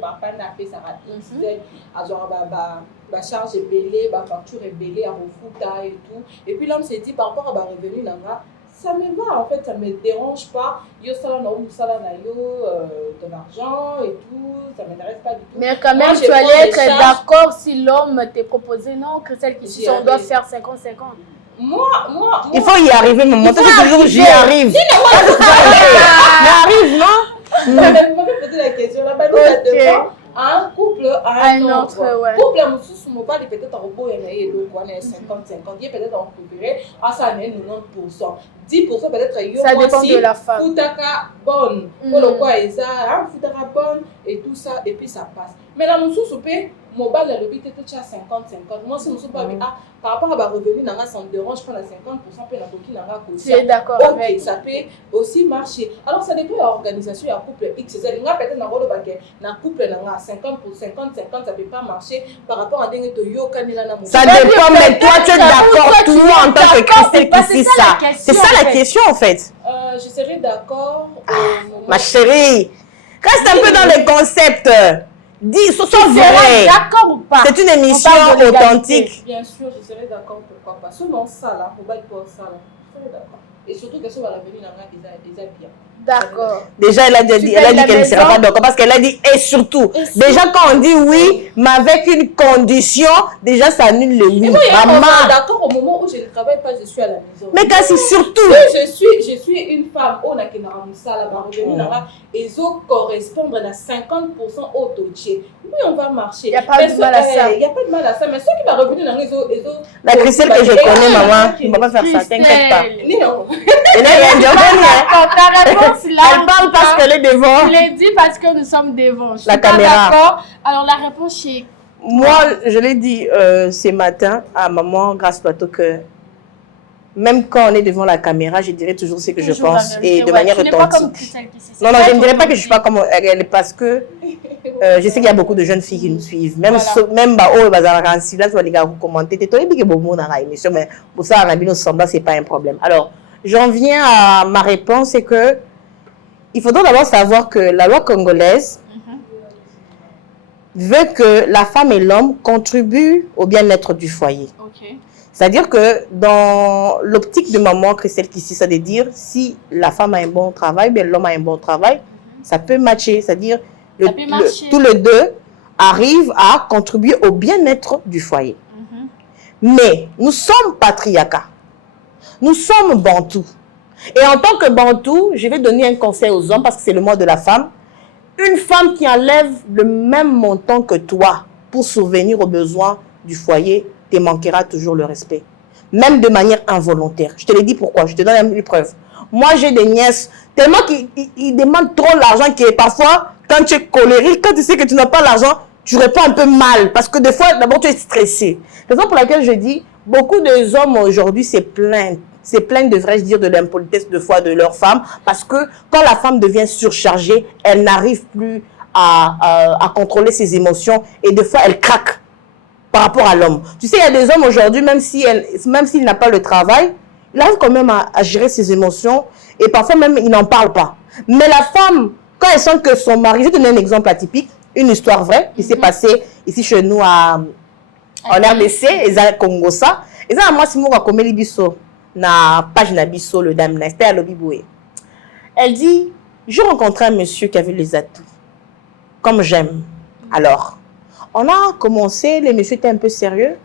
papa n'a fait ça, à charge est belée, facture est belée, à refuta et tout. Et puis l'homme se dit par rapport à ma revenu, ça me va, en fait, ça ne me dérange pas. Yo ton argent et tout, ça ne m'intéresse pas du tout. Mais quand même, tu allais être d'accord si l'homme te proposait non, que celle qui si on doit faire 50-50. Moi, il faut y arriver, maman. Toi, c'est toujours j'y arrive. J'arrive, non? Je vais poser la question là-bas. Nous, ça dépend à un couple, à un autre. Couple, à mon père, peut-être en robot, il y a 50-50. Il y a peut-être en préféré, ça est 90%. 10% peut-être, ça dépend de la femme. Foutaka bonne. Pour le quoi, foutaka bonne et tout ça, et puis ça passe. Mais là, mon sous-soupé, mon bal, le but était à 50-50. Moi, si mon sous pas par rapport à ma revenu, ça me dérange pas à 50%, puis la coquille n'a pas côté. Tu es d'accord avec ça peut aussi marcher. Alors, ça dépend de l'organisation, il y a un couple X. Peut-être dans un couple, 50 pour 50, ça ne peut pas marcher par rapport à des yo ça dépend, mais toi, tu es d'accord, toi, en tant que Christelle, qui c'est ça. C'est ça la question, en fait. Je serais d'accord. Ma chérie, reste un peu dans les concepts. Dis, sois vrai. D'accord ou pas? C'est une émission authentique. Bien sûr, je serais d'accord, pourquoi pas. Selon ça, là, pour pas ça, là, je serais d'accord. Et surtout que ça va revenir déjà bien. D'accord. Déjà, elle a dit qu'elle ne sera pas d'accord parce qu'elle a dit et surtout. Déjà, quand on dit oui, mais avec une condition, déjà, ça annule le oui. Maman. D'accord, au moment où je ne travaille pas, je suis à la maison. Mais quand c'est surtout. Je suis une femme, on a qui n'a pas ça là-bas, et ça correspondre à 50% au dossier. Oui, on va marcher. Il n'y a pas de mal à ça. Il n'y a pas de mal à ça, mais ceux qui vont revenir dans les autres. La Christelle que je connais, maman, tu ne vas pas faire ça, t'inquiète pas. Non. Ta réponse là. Elle parle parce qu'elle est devant. Je l'ai dit parce que nous sommes devant. La caméra. D'accord. Alors la réponse c'est. Moi, je l'ai dit ce matin à maman grâce plateau que même quand on est devant la caméra, je dirais toujours ce que je pense et de manière authentique. Non, je ne dirais pas que je ne suis pas comme elle parce que je sais qu'il y a beaucoup de jeunes filles qui nous suivent. Même si là, les gars, vous commentez, tu as dit que beaucoup dans l'émission, mais pour ça, ce n'est pas un problème. Alors, j'en viens à ma réponse, c'est que il faudra d'abord savoir que la loi congolaise veut que la femme et l'homme contribuent au bien-être du foyer. Okay. C'est-à-dire que dans l'optique de maman Christelle Kissi, ça veut dire si la femme a un bon travail, bien l'homme a un bon travail, ça peut matcher. C'est-à-dire tous les deux arrivent à contribuer au bien-être du foyer. Mais nous sommes patriarcat. Nous sommes bantous. Et en tant que bantou, je vais donner un conseil aux hommes parce que c'est le mois de la femme. Une femme qui enlève le même montant que toi pour souvenir aux besoins du foyer, te manquera toujours le respect. Même de manière involontaire. Je te l'ai dit pourquoi. Je te donne une preuve. Moi, j'ai des nièces. Tellement qu'ils demandent trop l'argent que parfois, quand tu es colérique, quand tu sais que tu n'as pas l'argent, tu réponds un peu mal. Parce que des fois, d'abord, tu es stressé. C'est raison pour laquelle je dis, beaucoup de hommes aujourd'hui se plaignent. Se plaignent, devrais-je dire, de l'impolitesse de fois de leur femme. Parce que quand la femme devient surchargée, elle n'arrive plus à contrôler ses émotions. Et des fois, elle craque par rapport à l'homme. Tu sais, il y a des hommes aujourd'hui, même s'il n'a pas le travail, il arrive quand même à gérer ses émotions. Et parfois même, il n'en parle pas. Mais la femme, quand elle sent que son mari... Je vais te donner un exemple atypique, une histoire vraie qui s'est passée ici chez nous en RDC, Eza Kongosa. Eza moi, si moi, comme Bisso, na page na Bisso, le dame, c'était à Lobiboué. Elle dit, je rencontrais un monsieur qui avait les atouts, comme j'aime. Alors, on a commencé, le monsieur était un peu sérieux.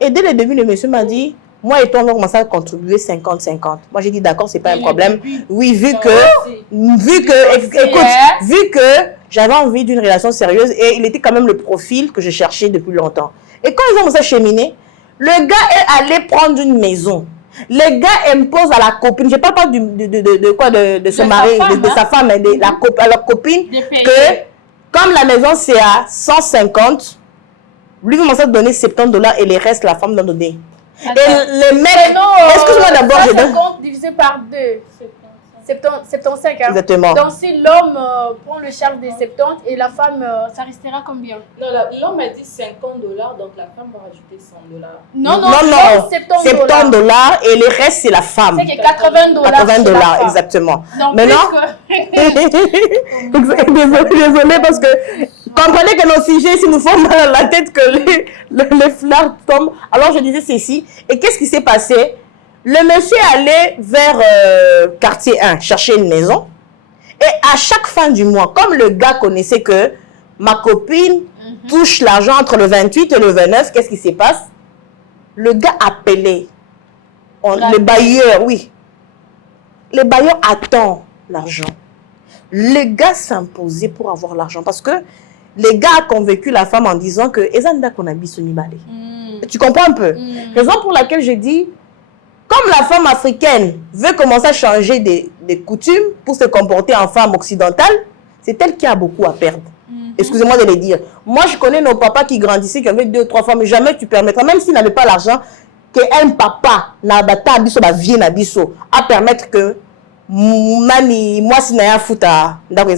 Et dès le début, le monsieur m'a dit, moi et toi, on va commencer à contribuer 50-50. Moi, j'ai dit, d'accord, c'est pas un problème. Oui, vu que j'avais envie d'une relation sérieuse et il était quand même le profil que je cherchais depuis longtemps. Et quand ils ont commencé à cheminer, le gars est allé prendre une maison. Le gars impose à la copine, je ne parle pas de son mari, de sa femme, mais à la copine, que comme la maison c'est à 150, lui commence à donner $70 et le reste, la femme doit donner. Et le mec, excuse-moi d'abord, 150 divisé par 2. 75. Hein. Exactement. Donc si l'homme prend le charge des 70 et la femme, ça restera combien? Non, l'homme a dit $50, donc la femme va rajouter $100. Non, 70 $ et le reste c'est la femme. C'est que $80. Exactement. Donc, maintenant, désolé parce que comprenez que nos sujets, si nous font mal à la tête, que les fleurs tombent. Alors je disais ceci. Et qu'est-ce qui s'est passé? Le monsieur allait vers quartier 1 chercher une maison. Et à chaque fin du mois, comme le gars connaissait que ma copine touche l'argent entre le 28 et le 29, qu'est-ce qui se passe? Le gars appelait. Le bailleur, oui. Le bailleur attend l'argent. Le gars s'imposait pour avoir l'argent. Parce que le gars a convaincu la femme en disant que Ezanda qu'on a bisonibale. Tu comprends un peu? Raison pour laquelle je dis, comme la femme africaine veut commencer à changer des coutumes pour se comporter en femme occidentale, c'est elle qui a beaucoup à perdre. Excusez-moi de le dire. Moi, je connais nos papas qui grandissaient, qui avaient 2 ou 3 femmes, mais jamais tu permettras, même s'ils n'avaient pas l'argent, qu'un papa n'a pas vie à permettre que Mani, moi, si n'a fouta, nos mamans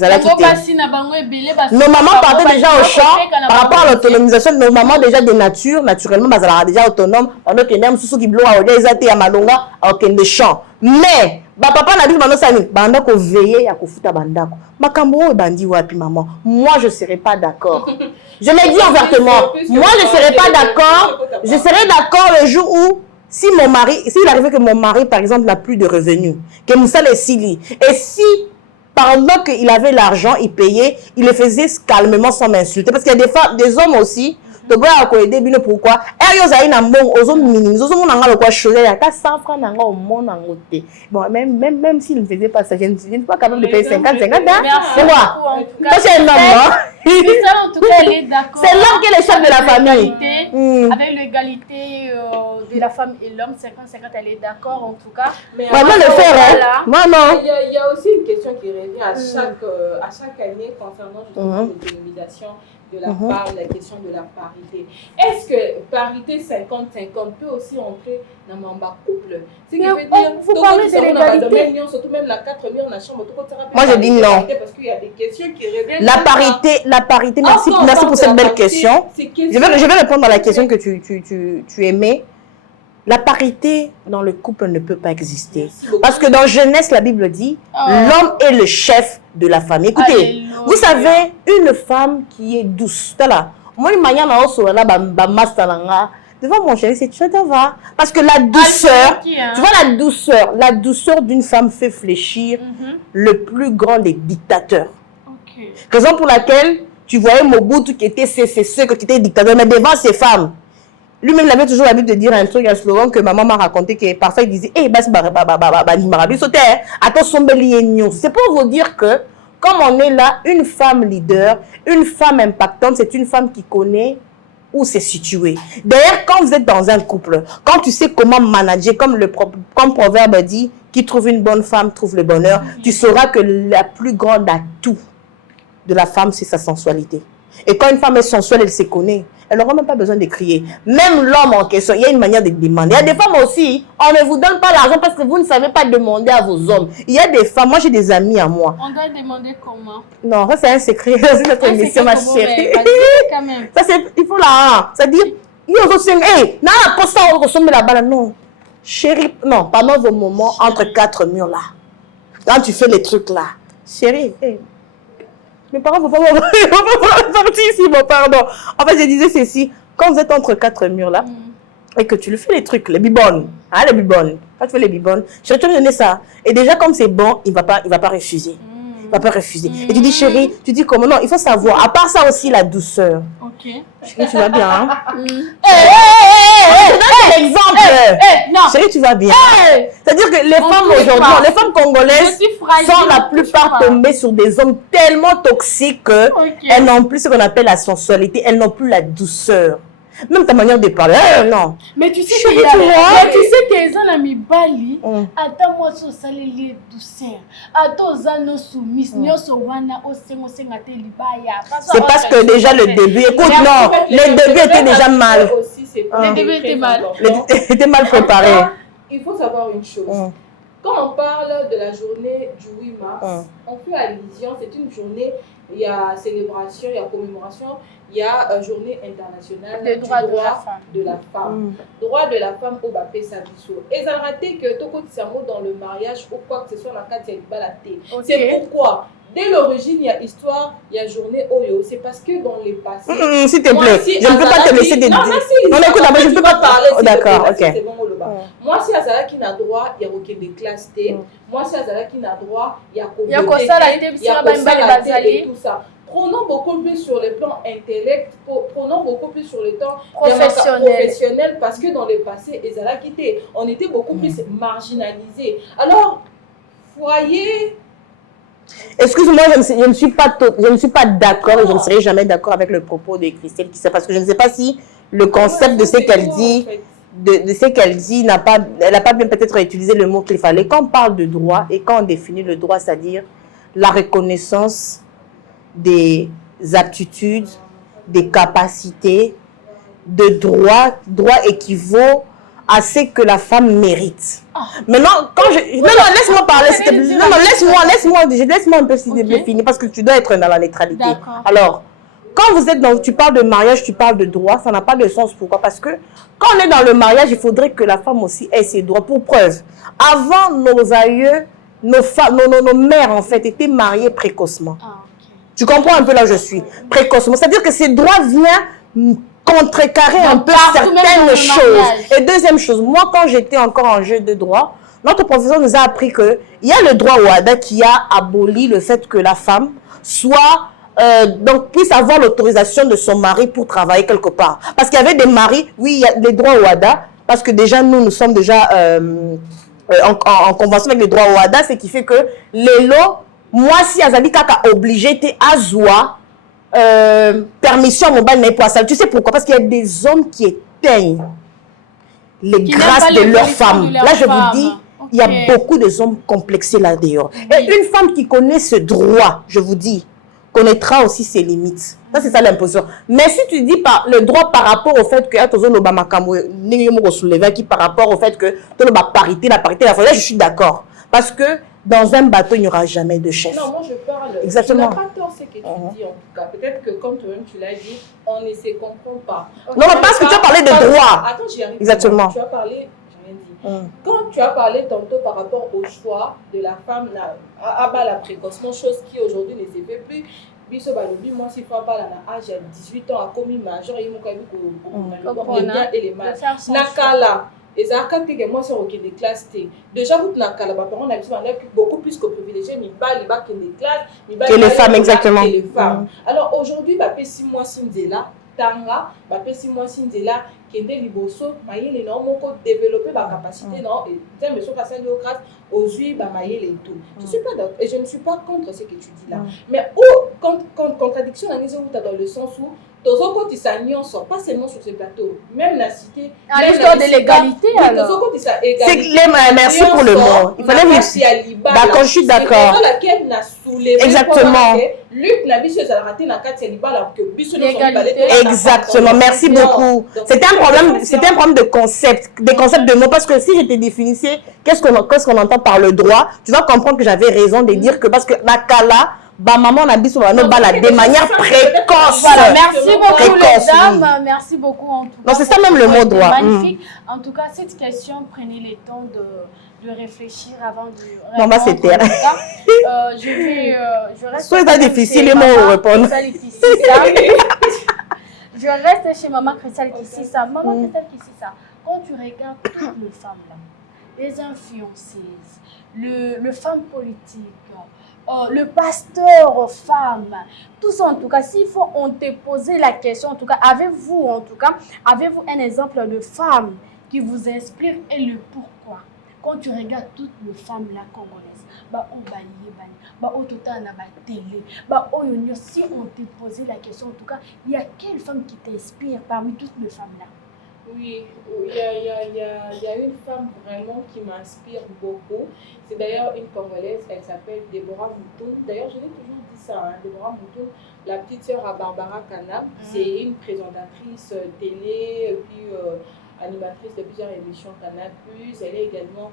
partaient déjà au champ par rapport à l'autonomisation. Nos mamans déjà de nature, naturellement, déjà autonomes. On a des sous qui bloquent à Odessa, à Malonga, à des champs. Mais, papa n'a dit que banda ko veiller à ko fouta bandako. Makambo bandi wapi maman. Moi, je serai pas d'accord. Je l'ai dit ouvertement. Moi, je serai pas d'accord. Je serai d'accord le jour où s'il arrivait que mon mari, par exemple, n'a plus de revenus, que Moussa les Sili, et si, pendant qu'il avait l'argent, il payait, il le faisait calmement sans m'insulter. Parce qu'il y a des hommes aussi, pourquoi? Bon, même s'il ne faisait pas ça, je ne sais pas quand même de payer 50. C'est moi. C'est un homme, c'est ça, en tout cas, elle est d'accord. C'est l'homme qui est le chef de la famille. Avec l'égalité de la femme et l'homme, 50-50, elle est d'accord en tout cas. Mais le faire, hein? Non. Il y a aussi une question qui revient à chaque année concernant justement l'autonomisation de la femme, la question de la parité. Est-ce que parité 50-50 peut aussi entrer dans mon couple? Vous parlez de l'égalité. Surtout même la 4 on a chambre. Moi, je dis non. Parce qu'il y a des questions qui reviennent. La parité, merci pour cette belle question. Je vais répondre à la question que tu aimais. La parité dans le couple ne peut pas exister. Parce que dans Genèse, la Bible dit, l'homme est le chef de la famille. Écoutez, Alléluia. Vous savez, une femme qui est douce. Moi, devant mon chéri, c'est ça va. Parce que la douceur, tu vois la douceur d'une femme fait fléchir le plus grand des dictateurs. Raison pour laquelle tu voyais Mobutu qui était qui était dictateur, mais devant ces femmes, lui-même, il avait toujours l'habitude de dire un truc, un slogan que maman m'a raconté, que parfois il disait, c'est pour vous dire que, comme on est là, une femme leader, une femme impactante, c'est une femme qui connaît où c'est situé. D'ailleurs, quand vous êtes dans un couple, quand tu sais comment manager, comme proverbe dit, qui trouve une bonne femme trouve le bonheur, tu sauras que la plus grande atout de la femme, c'est sa sensualité. Et quand une femme est sensuelle, elle se connaît. Elle n'aura même pas besoin de crier. Même l'homme en question, il y a une manière de demander. Il y a des femmes aussi, on ne vous donne pas l'argent parce que vous ne savez pas demander à vos hommes. Il y a des femmes, moi j'ai des amis à moi. On doit demander comment? Non, ça c'est un secret. C'est notre émission, ma chérie. Quand même. Ça c'est, il faut là. C'est-à-dire, il y a aussi, hey, non. Chérie, non, pendant vos moments entre quatre murs là. Quand tu fais les trucs là. Chérie, hey. Mes parents ne vont pas partir ici, mon pardon. En fait, je disais ceci. Quand vous êtes entre quatre murs là, et que tu le fais les trucs, les bibonnes, hein, les bibonnes. Quand tu fais les bibonnes, je vais te donner ça. Et déjà, comme c'est bon, il va pas refuser. Il va pas refuser. Et tu dis, chérie, tu dis comment? Non, il faut savoir. À part ça aussi, la douceur. Ok. Chérie, tu vas bien, hein? Hey, exemple. non. Chérie, tu vas bien. C'est-à-dire que les femmes aujourd'hui, les femmes congolaises sont la plupart tombées sur des hommes tellement toxiques qu'elles n'ont plus ce qu'on appelle la sensualité, elles n'ont plus la douceur. Même ta manière de parler, non. Mais tu sais que les gens ont mis Bali, attends moi sur salé douceur, attends nos soumis, c'est parce que déjà le début, écoute, non, le début était déjà mal. Le début était mal. Était mal préparé. Il faut savoir une chose. Quand on parle de la journée du 8 mars, on fait allusion, c'est une journée, il y a célébration, il y a commémoration, il y a journée internationale des droits de la femme. Droit de la femme au Bapé Sabiso. Et ça a raté que tout ce mot dans le mariage ou quoi que ce soit dans le cadre de c'est pourquoi dès l'origine, il y a histoire, il y a journée Oyo. C'est parce que dans les passés. S'il te plaît, je ne peux pas te laisser des. Non, si. Non, écoute, d'abord, je ne peux pas parler. D'accord, ok. C'est bon, moi, si Azala qui n'a droit, il y a aucun des classes T. Moi, si Azala qui n'a droit, il y a et tout ça. Prenons beaucoup plus sur le plan intellect, prenons beaucoup plus sur le temps professionnel parce que dans le passé, Azala quitté, on était beaucoup plus marginalisés. Alors, foyer. Excuse-moi, je ne suis pas d'accord et je ne serai jamais d'accord avec le propos de Christelle qui sait parce que je ne sais pas si le concept de ce qu'elle dit, de ce qu'elle dit elle n'a pas bien peut-être utilisé le mot qu'il fallait. Quand on parle de droit et quand on définit le droit, c'est-à-dire la reconnaissance des aptitudes, des capacités, de droit équivaut à ce que la femme mérite. Maintenant, quand je... Non, laisse-moi parler, s'il te plaît. Non, laisse-moi un peu finir, parce que tu dois être dans la neutralité. Alors, quand vous êtes tu parles de mariage, tu parles de droit, ça n'a pas de sens. Pourquoi? Parce que quand on est dans le mariage, il faudrait que la femme aussi ait ses droits. Pour preuve, avant nos aïeux, nos mères, en fait, étaient mariées précocement. Tu comprends un peu là où je suis? Précocement. C'est-à-dire que ces droits viennent contrecarrer un peu certaines choses. Et deuxième chose, moi quand j'étais encore en jeu de droit, notre professeur nous a appris qu'il y a le droit OHADA qui a aboli le fait que la femme soit, donc puisse avoir l'autorisation de son mari pour travailler quelque part. Parce qu'il y avait des maris, oui, il y a des droits OHADA, parce que déjà nous sommes déjà en convention avec les droits OHADA, ce qui fait que les lots, moi si Azali Kaka obligé, t'es à Zoua, permission à mon bal n'est pas ça. Tu sais pourquoi? Parce qu'il y a des hommes qui éteignent les grâces de leurs femmes. Là, je vous dis, il y a beaucoup de hommes complexés là dehors. Et une femme qui connaît ce droit, je vous dis, connaîtra aussi ses limites. Ça, c'est ça l'imposition. Mais si tu dis le droit par rapport au fait que par rapport au fait que la parité, là, je suis d'accord. Parce que dans un bateau, il n'y aura jamais de chef. Non, moi je parle. Exactement. Tu n'as pas tort ce que tu dis en tout cas. Peut-être que comme toi-même tu l'as dit, on ne se comprend pas. Non, mais parce que tu as parlé de droit. Attends, j'y arrive. Exactement. Tu as parlé, j'ai rien dit. Quand tu as parlé tantôt par rapport au choix de la femme à la précocement, chose qui aujourd'hui ne se fait plus. Biso balobi moi si pas là à l'âge de 18 ans à commis majeur il m'a dit que les mal nakala et ça quand tu es moi sur des classes T déjà vous nakala ba parents on a beaucoup plus que privilégié mi ba que les classes que les femmes exactement les femmes. Alors aujourd'hui ba pe 6 mois Sinzela tanga ba pe 6 mois Sinzela kende liboso mayele na moko développer ba capacité non et tiens monsieur passer de grâce aux yeux ba mayele et tout. Je suis pas et je ne suis pas contre ce que tu dis là. Mais contradiction dans dans le sens où pas seulement sur ce plateau, même la cité. L'histoire de l'égalité, alors. Merci pour le mot. Il fallait lui. D'accord, je suis d'accord. Exactement. Exactement, merci beaucoup. C'était un problème de concept, des concepts de mots, parce que si je te définissais qu'est-ce qu'on entend par le droit, tu vas comprendre que j'avais raison de dire que parce que Nakala, maman on a dit sur la de manière précoce. Voilà, merci beaucoup les dames, merci beaucoup en tout cas. Non, c'est ça même le mot droit. Magnifique. En tout cas, cette question, prenez le temps de réfléchir avant de répondre. Non, bah c'est terre. Je reste. Soit c'est difficile les mots répondre. Je reste chez Maman Christelle Kississa. Maman Christelle Kississa, quand tu regardes toutes les femmes là, les influenceuses, le femme politique, le pasteur aux femmes, tout ça en tout cas, s'il faut on te poser la question, en tout cas, avez-vous un exemple de femme qui vous inspire et le pourquoi? Quand tu regardes toutes les femmes là congolaises, si on te posait la question, en tout cas, il y a quelle femme qui t'inspire parmi toutes les femmes là? Oui, il y a une femme vraiment qui m'inspire beaucoup. C'est d'ailleurs une Congolaise, elle s'appelle Deborah Moutoun. D'ailleurs, je l'ai toujours dit ça, hein, Deborah Moutoun, la petite sœur à Barbara Kanam. C'est une présentatrice télé, et puis animatrice de plusieurs émissions Canal+. Elle est également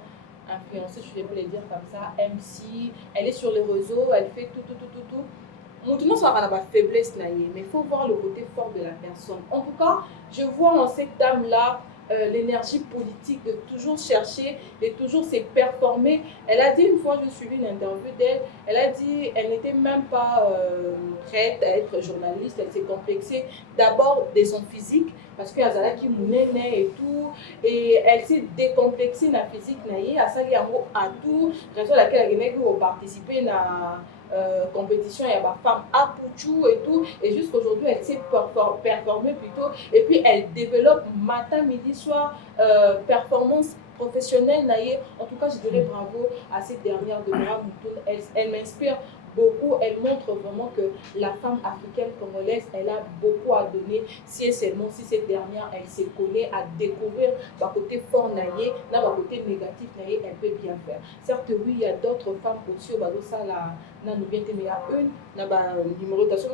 influenceuse, je vais le dire comme ça, MC. Elle est sur les réseaux, elle fait tout. Maintenant, ça va la faiblesse, mais il faut voir le côté fort de la personne. En tout cas, je vois dans cette dame-là l'énergie politique de toujours chercher, de toujours se performer. Elle a dit une fois, je suivi une interview d'elle, elle a dit qu'elle n'était même pas prête à être journaliste, elle s'est complexée d'abord de son physique, parce que Azala qui mounait et tout, et elle s'est décomplexée dans la physique, à ça, il y a à tout, raison à laquelle elle a participé à compétition, il y a ma femme à Pouchou et tout, et jusqu'aujourd'hui elle s'est performer plutôt, et puis elle développe matin, midi, soir, performance professionnelle. En tout cas, je dirais bravo à cette dernière de Deborah Moutoun. Elle m'inspire beaucoup, elle montre vraiment que la femme africaine congolaise, elle a beaucoup à donner, si cette dernière, elle se connaît à découvrir le côté fort, le côté négatif, elle peut bien faire. Certes, oui, il y a d'autres femmes aussi, mais il y a une numérotation,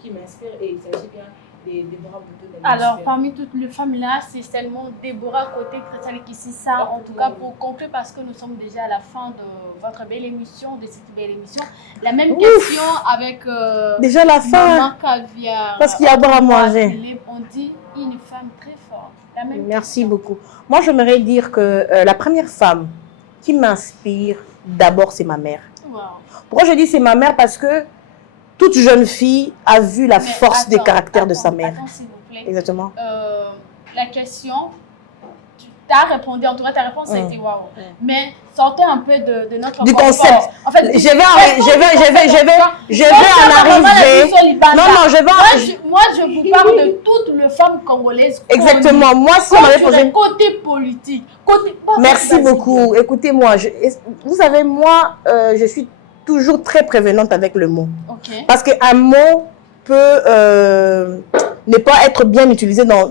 qui m'inspire, et il s'agit bien de Deborah Moutoun. Alors, parmi toutes les femmes là, c'est seulement Deborah côté Christelle Kississa. En tout cas, pour conclure, parce que nous sommes déjà à la fin de votre belle émission, de cette belle émission. La même question avec déjà la fin. Maman Caviar. Parce qu'il y a à boire à manger. On dit une femme très forte. La même Merci question. beaucoup. Moi, j'aimerais dire que la première femme qui m'inspire, d'abord, c'est ma mère. Wow. Pourquoi je dis c'est ma mère? Parce que toute jeune fille a vu la force des caractères de sa mère. Attends, s'il vous plaît. Exactement. La question, tu as répondu, en tout cas ta réponse a été waouh. Mais sortez un peu de notre du confort. Concept. En fait, je vais en arriver. Non, moi, je vous parle de toutes les femmes congolaises. Exactement. Moi, si on m'avait posé côté politique, merci beaucoup. Écoutez-moi, vous savez, moi, je suis toujours très prévenante avec le mot. Okay. Parce qu'un mot peut ne pas être bien utilisé dans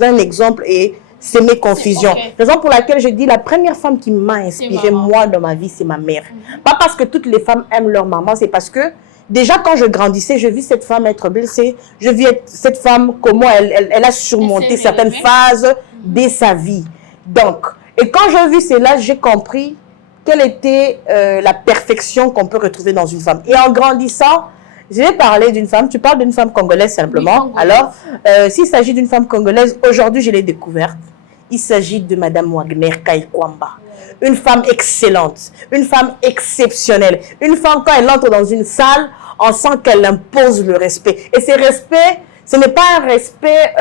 un exemple et s'aimer confusion. Okay. Raison pour laquelle je dis la première femme qui m'a inspiré, moi, dans ma vie, c'est ma mère. Pas parce que toutes les femmes aiment leur maman, c'est parce que déjà quand je grandissais, je vis cette femme être blessée. Je vis cette femme, comment elle a surmonté certaines phases de sa vie. Donc, et quand j'ai vu cela, j'ai compris quelle était la perfection qu'on peut retrouver dans une femme. Et en grandissant, je vais parler d'une femme, tu parles d'une femme congolaise simplement. Oui, alors, s'il s'agit d'une femme congolaise, aujourd'hui je l'ai découverte. Il s'agit de Madame Wagner Kaikwamba. Une femme excellente, une femme exceptionnelle. Une femme, quand elle entre dans une salle, on sent qu'elle impose le respect. Et ce respect, ce n'est pas un respect,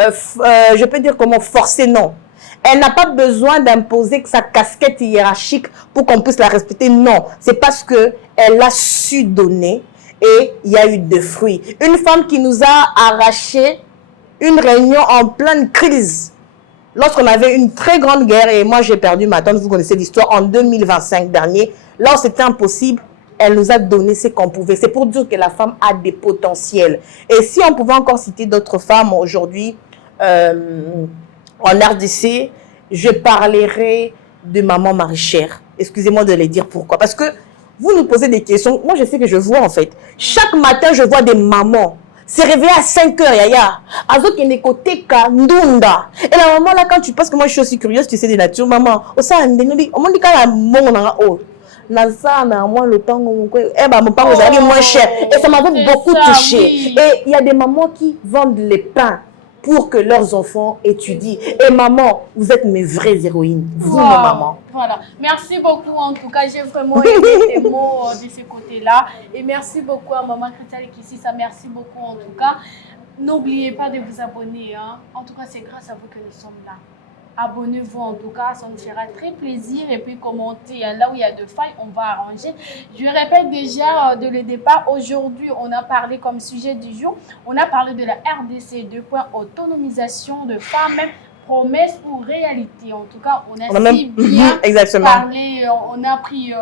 je peux dire comment, forcé, non. Elle n'a pas besoin d'imposer sa casquette hiérarchique pour qu'on puisse la respecter. Non, c'est parce qu'elle a su donner et il y a eu de fruits. Une femme qui nous a arraché une réunion en pleine crise. Lorsqu'on avait une très grande guerre et moi j'ai perdu ma tante, vous connaissez l'histoire, en 2025 dernier. Là, c'était impossible. elle nous a donné ce qu'on pouvait. C'est pour dire que la femme a des potentiels. Et si on pouvait encore citer d'autres femmes aujourd'hui en RDC, je parlerai de maman maraîchère. Excusez-moi de le dire pourquoi. Parce que vous nous posez des questions. Moi, je sais que je vois en fait. Chaque matin, je vois des mamans se réveiller à 5 heures, yaya. Azo qui n'est côté Ndunda. Et la maman là, quand tu penses que moi je suis aussi curieuse, tu sais des natures, maman. Au sein, on me dit quand la maman oh. Naza na moi le temps mon pain vous allez moins cher et ça m'avait beaucoup touché. Oui. Et il y a des mamans qui vendent les pains pour que leurs enfants étudient. Et maman, vous êtes mes vraies héroïnes. Vous, wow. Mes mamans. Voilà. Merci beaucoup. En tout cas, j'ai vraiment aimé tes mots de ce côté-là. Et merci beaucoup à maman Christelle qui ici. Ça merci beaucoup en tout cas. N'oubliez pas de vous abonner. Hein. En tout cas, c'est grâce à vous que nous sommes là. Abonnez-vous en tout cas, ça nous fera très plaisir. Et puis commentez, là où il y a de failles, on va arranger. Je répète déjà de le départ. Aujourd'hui, on a parlé comme sujet du jour. On a parlé de la RDC 2. Autonomisation de femmes, promesse ou réalité. En tout cas, on a si bien parlé. On a pris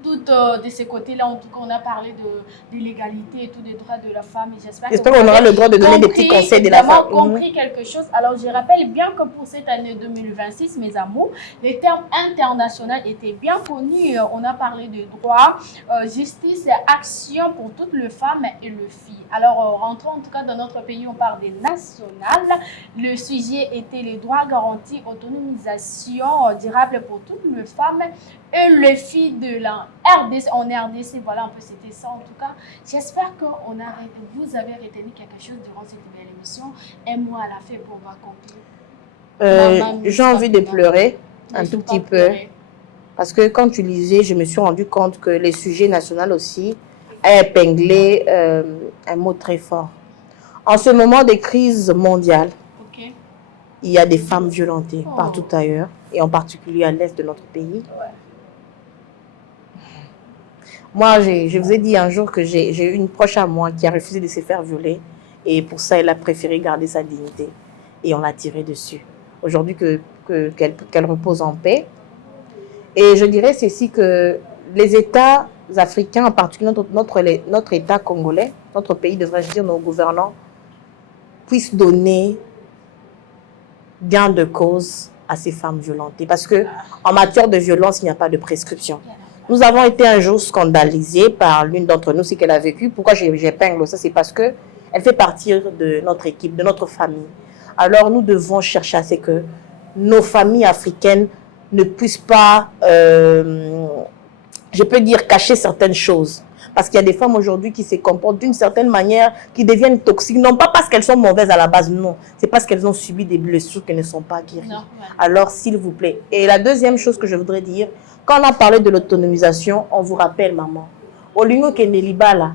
toutes de ces côtés-là. En tout cas, on a parlé de l'égalité et tout des droits de la femme. J'espère qu'on aura le droit de donner des petits conseils de la femme. Compris quelque chose. Alors, je rappelle bien que pour cette année 2026, mes amours, les termes internationaux étaient bien connus. On a parlé de droit, justice et action pour toutes les femmes et les filles. Alors, rentrons en tout cas dans notre pays, on parle des nationales. Le sujet était les droits garantis, autonomisation durable pour toutes les femmes et les filles de la RDC. En RDC, voilà un peu, c'était ça en tout cas. J'espère que vous avez retenu quelque chose durant cette belle émission. Un mot à la fin pour va conclure. J'ai envie de pleurer un tout petit peu. Parce que quand tu lisais, je me suis rendu compte que les sujets nationaux aussi a épinglé un mot très fort. En ce moment de crise mondiale, il y a des femmes violentées partout ailleurs, et en particulier à l'est de notre pays. Ouais. Moi, je vous ai dit un jour que j'ai eu une proche à moi qui a refusé de se faire violer, et pour ça, elle a préféré garder sa dignité, et on l'a tiré dessus. Aujourd'hui, qu'elle repose en paix. Et je dirais ceci que les États africains, en particulier notre État congolais, notre pays, devrais-je dire, nos gouvernants, puissent donner gain de cause à ces femmes violentées. Parce qu'en matière de violence, il n'y a pas de prescription. Nous avons été un jour scandalisés par l'une d'entre nous, ce qu'elle a vécu. Pourquoi j'épingle ça? C'est parce qu'elle fait partie de notre équipe, de notre famille. Alors nous devons chercher à ce que nos familles africaines ne puissent pas, je peux dire, cacher certaines choses. Parce qu'il y a des femmes aujourd'hui qui se comportent d'une certaine manière, qui deviennent toxiques. Non pas parce qu'elles sont mauvaises à la base, non. C'est parce qu'elles ont subi des blessures qui ne sont pas guéries. Non, ouais. Alors, s'il vous plaît. Et la deuxième chose que je voudrais dire, quand on a parlé de l'autonomisation, on vous rappelle, maman. Olingo kenelibala,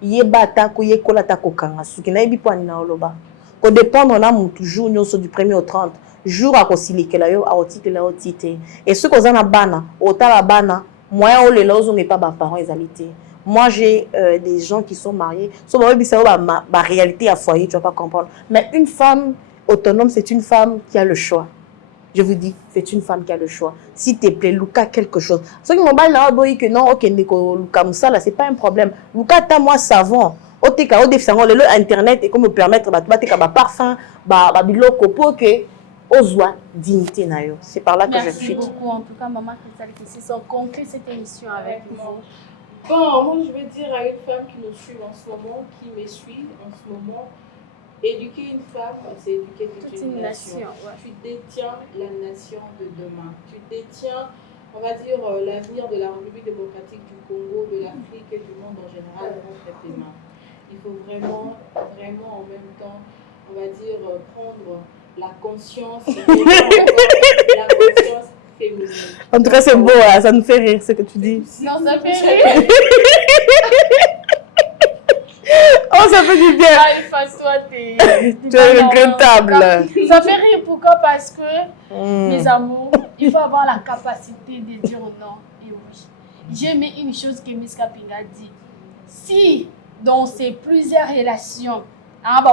yebata kuyekola takokanga, sukina ebipo anina oloba. Ko dépendre on a toujours du 1er au 30. Jour à kosilikela yo, a otikela otite. Et ce qu'on a bana, otala bana, moyen o lelozo mais pas parents égalité. Moi, j'ai des gens qui sont mariés. So, ma réalité à foyer, tu ne vas pas comprendre. Mais une femme autonome, c'est une femme qui a le choix. Je vous dis, c'est une femme qui a le choix. S'il te plaît, Luca, quelque chose. Ce qui m'a dit que non, ok, Luca Moussa, là, c'est pas un problème. Luca, t'as moi savon. Oteka, le internet et comme me permettre, de parfum, biloko pour que ozwa dignité na yo. C'est par là que je suis. Merci beaucoup. En tout cas, maman Christelle, qui s'est conclut cette émission avec vous. Bon, moi je veux dire à une femme qui nous suit en ce moment, qui me suit en ce moment, éduquer une femme, c'est éduquer toute une nation. Ouais. Tu détiens la nation de demain. Tu détiens, on va dire, l'avenir de la République démocratique du Congo, de l'Afrique et du monde en général entre tes mains. Il faut vraiment, vraiment en même temps, on va dire, prendre la conscience, la conscience. En tout cas, c'est beau, hein, ça nous fait rire ce que tu dis. Non, ça fait rire. Oh, ça fait du bien. Toi, tu es regrettable. Ça fait rire, pourquoi? Parce que, mes amours, il faut avoir la capacité de dire non et oui. J'ai aimé une chose que Miss Kapinga dit. Si, dans ces plusieurs relations,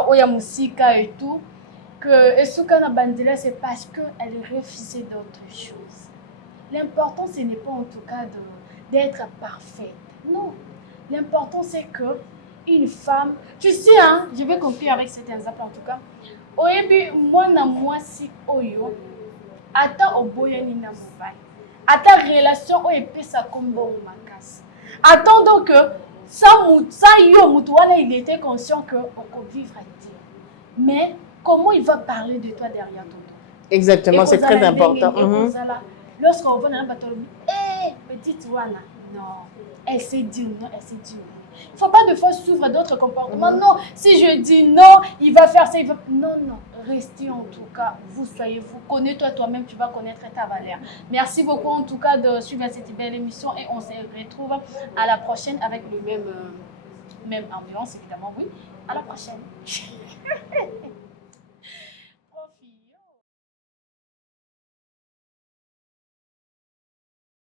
Oya Musika et tout, que Esukana Bandila, c'est parce qu'elle refusait d'autres choses. L'important, ce n'est pas en tout cas d'être parfaite. Non. L'important, c'est que une femme... Tu sais, hein, je vais conclure avec cet exemple en tout cas. Oyebi, moi si oyo, ata oboyani na mobali. Ata relation oyo epesa kombo makasi. Attendons que ça yo mutuana il était conscient que on peut vivre avec Dieu. Mais comment il va parler de toi derrière ton dos? Exactement, c'est très important. Lorsqu'on va dans un bateau, petite Wana, non, elle s'est dit non, elle s'est dit non. Il ne faut pas de fois suivre d'autres comportements. Non, si je dis non, il va faire ça, il va... Non, non, restez en tout cas, vous connais-toi toi-même, tu vas connaître ta valeur. Merci beaucoup en tout cas de suivre cette belle émission et on se retrouve à la prochaine avec le même ambiance, évidemment, oui. À la prochaine.